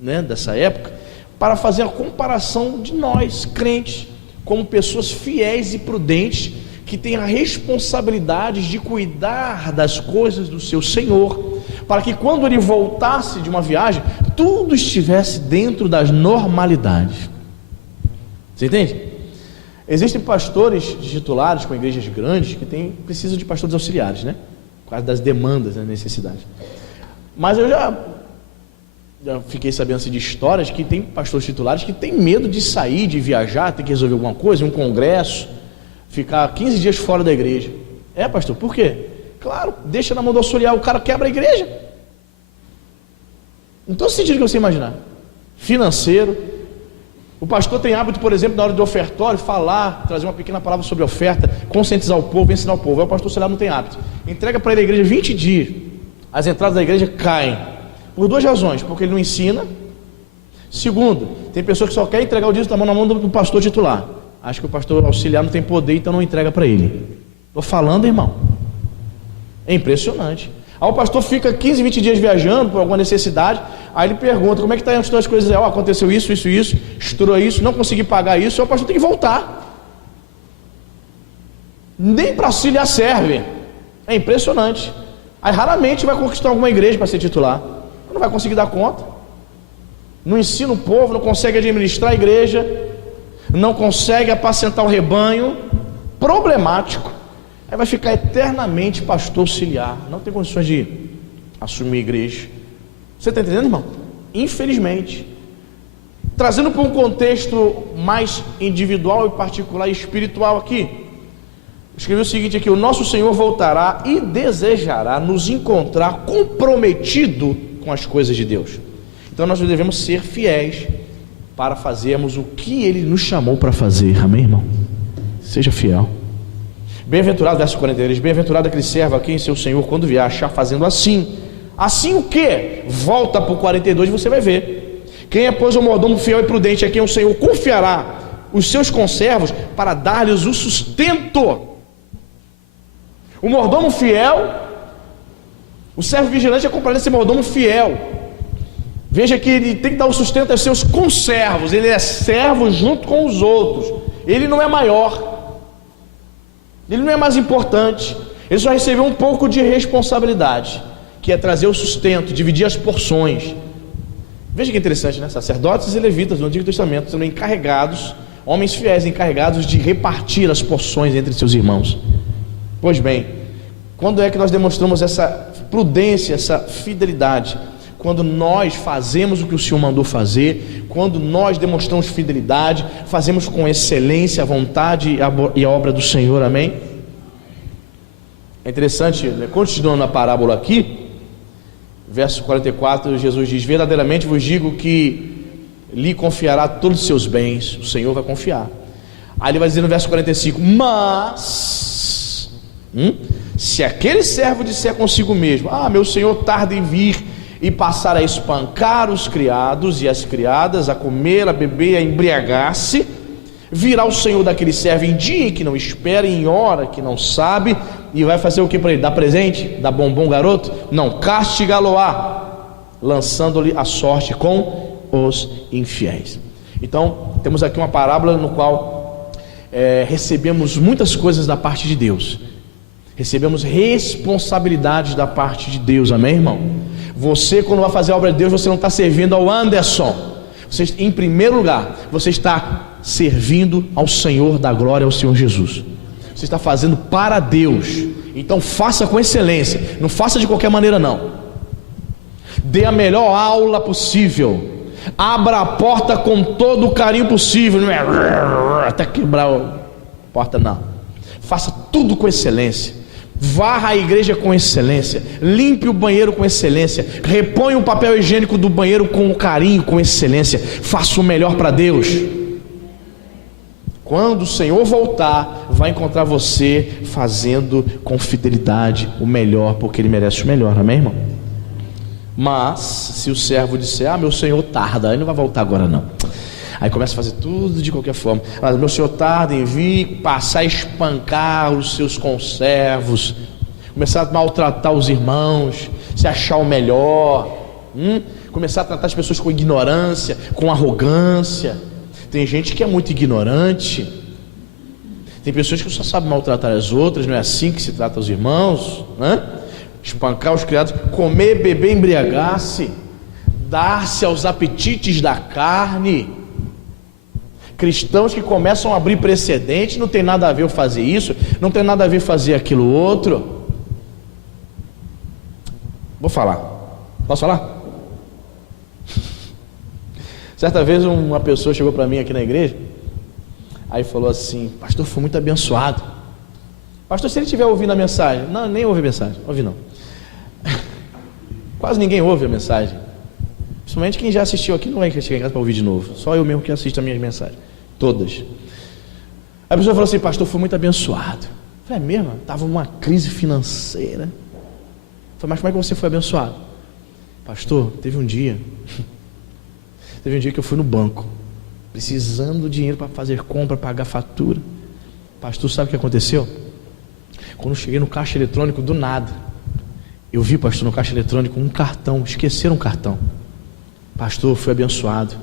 né, dessa época, para fazer a comparação de nós, crentes, como pessoas fiéis e prudentes, que têm a responsabilidade de cuidar das coisas do seu Senhor, para que quando ele voltasse de uma viagem, tudo estivesse dentro das normalidades. Você entende? Existem pastores titulares com igrejas grandes que precisam de pastores auxiliares, né? Por causa das demandas, da necessidade. Mas eu já fiquei sabendo assim, de histórias que tem pastores titulares que tem medo de sair, de viajar, ter que resolver alguma coisa, um congresso, ficar 15 dias fora da igreja. Pastor, por quê? Claro, deixa na mão do auxiliar, o cara quebra a igreja. Em todo sentido que você imaginar. Financeiro. O pastor tem hábito, por exemplo, na hora do ofertório, falar, trazer uma pequena palavra sobre oferta, conscientizar o povo, ensinar o povo. Aí o pastor auxiliar não tem hábito. Entrega para ele a igreja 20 dias. As entradas da igreja caem. Por duas razões. Porque ele não ensina. Segundo, tem pessoas que só querem entregar o dízimo na mão do pastor titular. Acho que o pastor auxiliar não tem poder, então não entrega para ele. Estou falando, irmão. É impressionante. Aí o pastor fica 15, 20 dias viajando por alguma necessidade. Aí ele pergunta, como é que está as coisas? Aconteceu isso, estourou isso, não consegui pagar isso. Aí o pastor tem que voltar. Nem para auxiliar serve. É impressionante. Aí raramente vai conquistar alguma igreja para ser titular. Não vai conseguir dar conta. Não ensina o povo, não consegue administrar a igreja, não consegue apacentar o rebanho. Problemático. Aí vai ficar eternamente pastor auxiliar, não tem condições de assumir a igreja. Você está entendendo, irmão? Infelizmente. Trazendo para um contexto mais individual e particular e espiritual aqui, escrevi o seguinte aqui: o nosso Senhor voltará e desejará nos encontrar comprometido com as coisas de Deus. Então nós devemos ser fiéis para fazermos o que Ele nos chamou para fazer. Amém, irmão? Seja fiel. Bem-aventurado, verso 43, bem-aventurado aquele servo a quem seu Senhor, quando vier, achar fazendo assim. Assim o quê? Volta para o 42 e você vai ver. Quem é, pois, o mordomo fiel e prudente, a quem o Senhor confiará os seus conservos para dar-lhes o sustento. O mordomo fiel, o servo vigilante é comparado a esse mordomo fiel. Veja que ele tem que dar o sustento aos seus conservos. Ele é servo junto com os outros. Ele não é maior. Ele não é mais importante. Ele só recebeu um pouco de responsabilidade, que é trazer o sustento, dividir as porções. Veja que interessante, né? Sacerdotes e levitas no Antigo Testamento sendo encarregados, homens fiéis encarregados de repartir as porções entre seus irmãos. Pois bem, quando é que nós demonstramos essa prudência, essa fidelidade? Quando nós fazemos o que o Senhor mandou fazer, quando nós demonstramos fidelidade, fazemos com excelência a vontade e a obra do Senhor, amém? É interessante, né? Continuando a parábola aqui, verso 44, Jesus diz: verdadeiramente vos digo que lhe confiará todos os seus bens. O Senhor vai confiar. Aí ele vai dizer no verso 45: mas se aquele servo disser consigo mesmo: meu Senhor tarda em vir, e passar a espancar os criados e as criadas, a comer, a beber, a embriagar-se, virá o Senhor daquele servo em dia que não espera, em hora que não sabe, e vai fazer o que para ele? Dar presente? Dar bombom, garoto? Não, castigá-lo-á, lançando-lhe a sorte com os infiéis. Então temos aqui uma parábola no qual recebemos muitas coisas da parte de Deus, recebemos responsabilidades da parte de Deus, amém, irmão? Você, quando vai fazer a obra de Deus, você não está servindo ao Anderson. Você, em primeiro lugar, você está servindo ao Senhor da glória, ao Senhor Jesus. Você está fazendo para Deus. Então faça com excelência. Não faça de qualquer maneira, não. Dê a melhor aula possível. Abra a porta com todo o carinho possível. Não é até quebrar a porta, não. Faça tudo com excelência. Varra a igreja com excelência, limpe o banheiro com excelência, reponha o papel higiênico do banheiro com carinho, com excelência. Faça o melhor para Deus. Quando o Senhor voltar, vai encontrar você fazendo com fidelidade o melhor, porque Ele merece o melhor, amém, irmão? Mas se o servo disser: meu Senhor tarda, aí não vai voltar agora não. Aí começa a fazer tudo de qualquer forma. Mas meu Senhor tarda em vir, passar a espancar os seus conservos, começar a maltratar os irmãos, se achar o melhor, começar a tratar as pessoas com ignorância, com arrogância. Tem gente que é muito ignorante. Tem pessoas que só sabem maltratar as outras. Não é assim que se trata os irmãos, né? espancar os criados, comer, beber, embriagar-se, dar-se aos apetites da carne. Cristãos que começam a abrir precedente, não tem nada a ver eu fazer isso, não tem nada a ver fazer aquilo outro. Vou falar. Posso falar? Certa vez uma pessoa chegou para mim aqui na igreja, aí falou assim: pastor, fui muito abençoado. Pastor, se ele estiver ouvindo a mensagem, não, nem ouve a mensagem, ouve não. Quase ninguém ouve a mensagem. Principalmente quem já assistiu aqui, não é que chega em casa para ouvir de novo. Só eu mesmo que assisto as minhas mensagens. Todas. A pessoa falou assim: pastor, fui muito abençoado. Eu falei: é mesmo? Estava uma crise financeira. Eu falei: mas como é que você foi abençoado? Pastor, teve um dia que eu fui no banco, precisando de dinheiro para fazer compra, pagar fatura. Pastor, sabe o que aconteceu? Quando eu cheguei no caixa eletrônico, do nada, eu vi, pastor, no caixa eletrônico um cartão, esqueceram um cartão. Pastor, fui abençoado.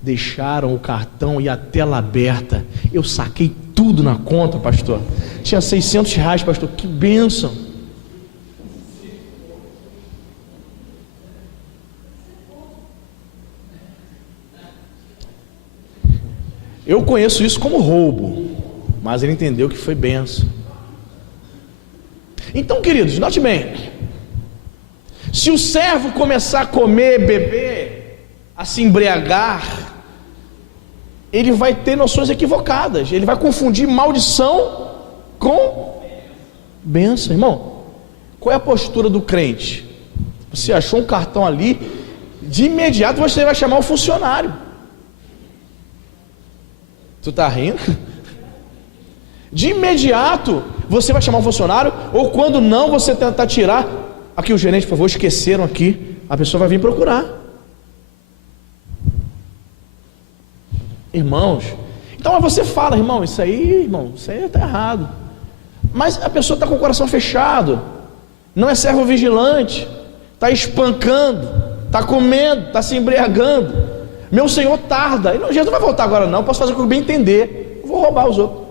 Deixaram o cartão e a tela aberta. Eu saquei tudo na conta, pastor. Tinha R$600, pastor. Que bênção. Eu conheço isso como roubo, mas ele entendeu que foi bênção. Então, queridos, note bem: se o servo começar a comer, beber, a se embriagar, ele vai ter noções equivocadas, ele vai confundir maldição com bênção. Irmão, qual é a postura do crente? Você achou um cartão ali, de imediato você vai chamar o funcionário. Tu está rindo? De imediato você vai chamar o funcionário, ou quando não, você tentar tirar. Aqui o gerente, por favor, esqueceram aqui. A pessoa vai vir procurar. Irmãos, então você fala: irmão, isso aí está errado. Mas a pessoa está com o coração fechado, não é servo vigilante, está espancando, está comendo, está se embriagando. Meu senhor tarda, Jesus não vai voltar agora não, posso fazer o que eu bem entender, eu vou roubar os outros.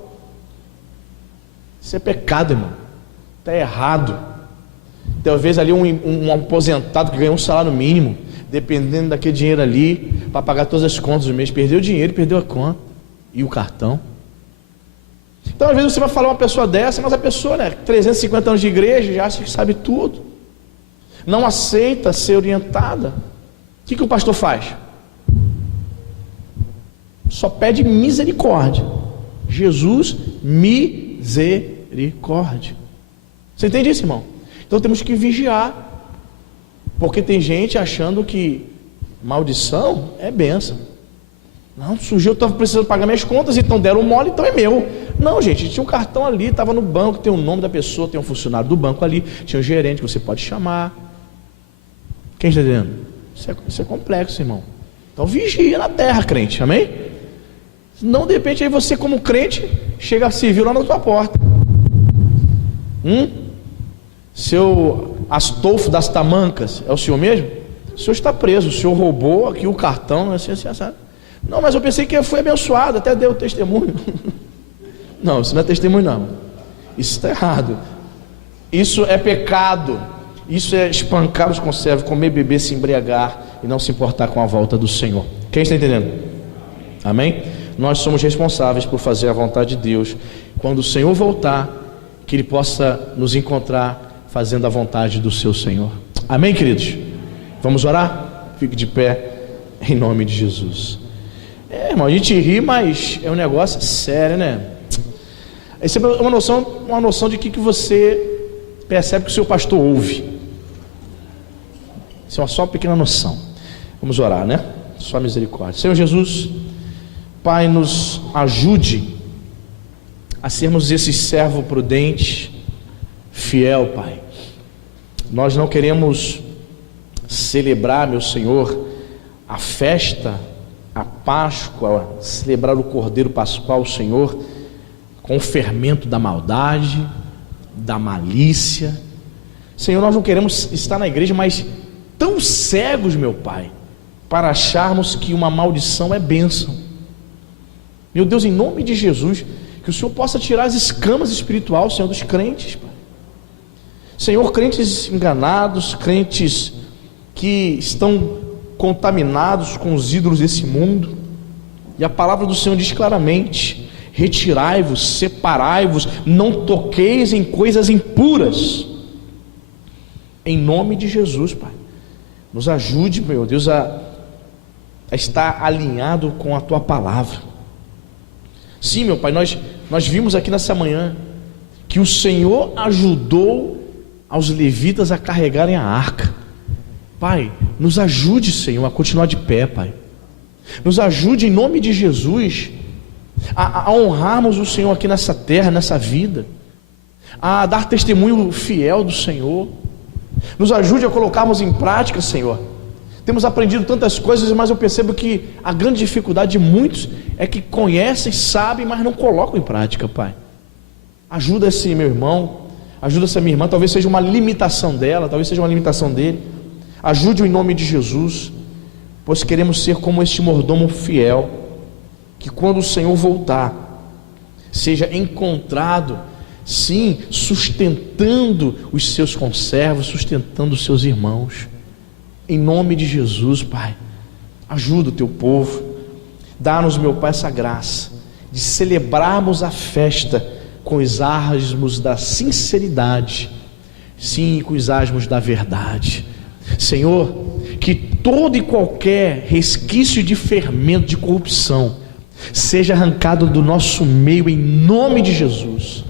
Isso é pecado, irmão, está errado. Talvez ali um aposentado que ganhou um salário mínimo, dependendo daquele dinheiro ali, para pagar todas as contas do mês, perdeu o dinheiro, perdeu a conta e o cartão. Então às vezes você vai falar uma pessoa dessa, mas a pessoa, 350 anos de igreja, já acha que sabe tudo, não aceita ser orientada. O que o pastor faz? Só pede misericórdia. Jesus, misericórdia. Você entende isso, irmão? Então temos que vigiar, porque tem gente achando que maldição é bênção. Não, surgiu, eu estava precisando pagar minhas contas, então deram um mole, então é meu. Não, gente, tinha um cartão ali, estava no banco, tem o nome da pessoa, tem um funcionário do banco ali, tinha um gerente que você pode chamar. Quem está entendendo? Isso é complexo, irmão. Então vigia na terra, crente, amém? Não, de repente aí você, como crente, chega civil lá na tua porta. Seu Astolfo das Tamancas, é o senhor mesmo? O senhor está preso, o senhor roubou aqui o cartão, assim, sabe? Não, mas eu pensei que eu fui abençoado, até deu testemunho. Não, isso não é testemunho não. Isso está errado. Isso é pecado. Isso é espancar os conservos, comer, beber, se embriagar e não se importar com a volta do Senhor. Quem está entendendo? Amém? Nós somos responsáveis por fazer a vontade de Deus. Quando o Senhor voltar, que Ele possa nos encontrar fazendo a vontade do seu Senhor. Amém, queridos? Vamos orar? Fique de pé em nome de Jesus. Irmão, a gente ri, mas é um negócio sério, né? Essa é uma noção de que você percebe que o seu pastor ouve. Isso é só uma pequena noção. Vamos orar, né? Só misericórdia. Senhor Jesus, Pai, nos ajude a sermos esse servo prudente, fiel, Pai. Nós não queremos celebrar, meu Senhor, a festa, a Páscoa, celebrar o Cordeiro Pascual, Senhor, com o fermento da maldade, da malícia. Senhor, nós não queremos estar na igreja, mas tão cegos, meu Pai, para acharmos que uma maldição é bênção. Meu Deus, em nome de Jesus, que o Senhor possa tirar as escamas espirituais, Senhor, dos crentes, Pai. Senhor, crentes enganados, crentes que estão contaminados com os ídolos desse mundo, e a palavra do Senhor diz claramente: retirai-vos, separai-vos, não toqueis em coisas impuras. Em nome de Jesus, Pai, nos ajude, meu Deus, a estar alinhado com a Tua palavra. Sim, meu Pai, nós vimos aqui nessa manhã que o Senhor ajudou aos levitas a carregarem a arca. Pai, nos ajude, Senhor, a continuar de pé, Pai. Nos ajude em nome de Jesus a honrarmos o Senhor aqui nessa terra, nessa vida, a dar testemunho fiel do Senhor. Nos ajude a colocarmos em prática, Senhor. Temos aprendido tantas coisas, mas eu percebo que a grande dificuldade de muitos é que conhecem, sabem, mas não colocam em prática, Pai. Ajuda esse meu irmão, ajuda essa minha irmã. Talvez seja uma limitação dela, talvez seja uma limitação dele. Ajude-o em nome de Jesus, pois queremos ser como este mordomo fiel, que quando o Senhor voltar, seja encontrado, sim, sustentando os seus conservos, sustentando os seus irmãos. Em nome de Jesus, Pai, ajuda o teu povo. Dá-nos, meu Pai, essa graça de celebrarmos a festa com os asmos da sinceridade, sim, com os asmos da verdade. Senhor, que todo e qualquer resquício de fermento, de corrupção, seja arrancado do nosso meio em nome de Jesus.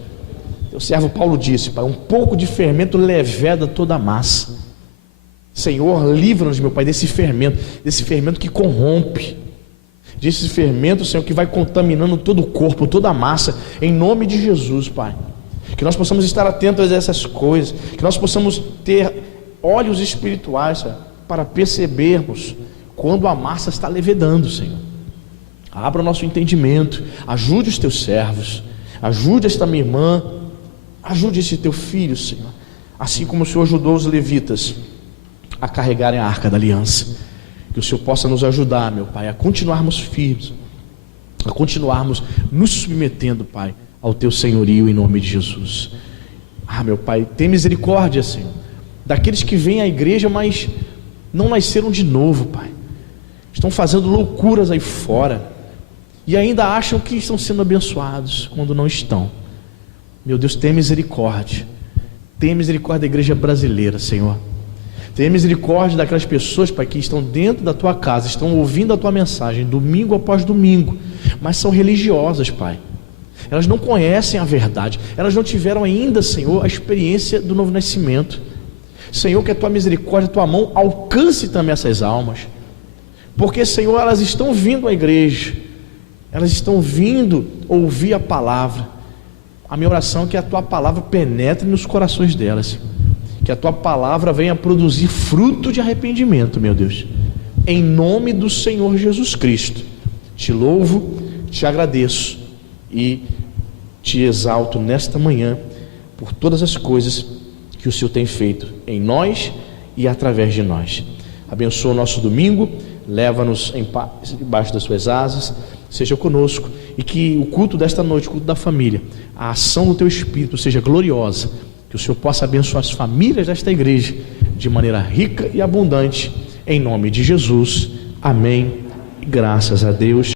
O servo Paulo disse: Pai, um pouco de fermento leveda toda a massa. Senhor, livra-nos, meu Pai, desse fermento que corrompe, desse fermento, Senhor, que vai contaminando todo o corpo, toda a massa, em nome de Jesus, Pai. Que nós possamos estar atentos a essas coisas, que nós possamos ter olhos espirituais, Senhor, para percebermos quando a massa está levedando, Senhor. Abra o nosso entendimento, ajude os teus servos, ajude esta minha irmã, ajude esse teu filho, Senhor, assim como o Senhor ajudou os levitas a carregarem a arca da aliança. Que o Senhor possa nos ajudar, meu Pai, a continuarmos firmes, a continuarmos nos submetendo, Pai, ao teu senhorio em nome de Jesus. Meu Pai, tem misericórdia, Senhor, daqueles que vêm à igreja, mas não nasceram de novo, Pai, estão fazendo loucuras aí fora e ainda acham que estão sendo abençoados quando não estão. Meu Deus, tem misericórdia da igreja brasileira, Senhor. Tenha misericórdia daquelas pessoas, Pai, que estão dentro da tua casa, estão ouvindo a tua mensagem domingo após domingo, mas são religiosas, Pai. Elas não conhecem a verdade, elas não tiveram ainda, Senhor, a experiência do novo nascimento. Senhor, que a tua misericórdia, a tua mão alcance também essas almas, porque, Senhor, elas estão vindo à igreja, elas estão vindo ouvir a palavra. A minha oração é que a tua palavra penetre nos corações delas, Senhor. Que a tua palavra venha produzir fruto de arrependimento, meu Deus, em nome do Senhor Jesus Cristo. Te louvo, te agradeço e te exalto nesta manhã por todas as coisas que o Senhor tem feito em nós e através de nós. Abençoa o nosso domingo, leva-nos em paz debaixo das suas asas, seja conosco, e que o culto desta noite, o culto da família, a ação do teu Espírito seja gloriosa. Que o Senhor possa abençoar as famílias desta igreja de maneira rica e abundante, em nome de Jesus. Amém. E graças a Deus.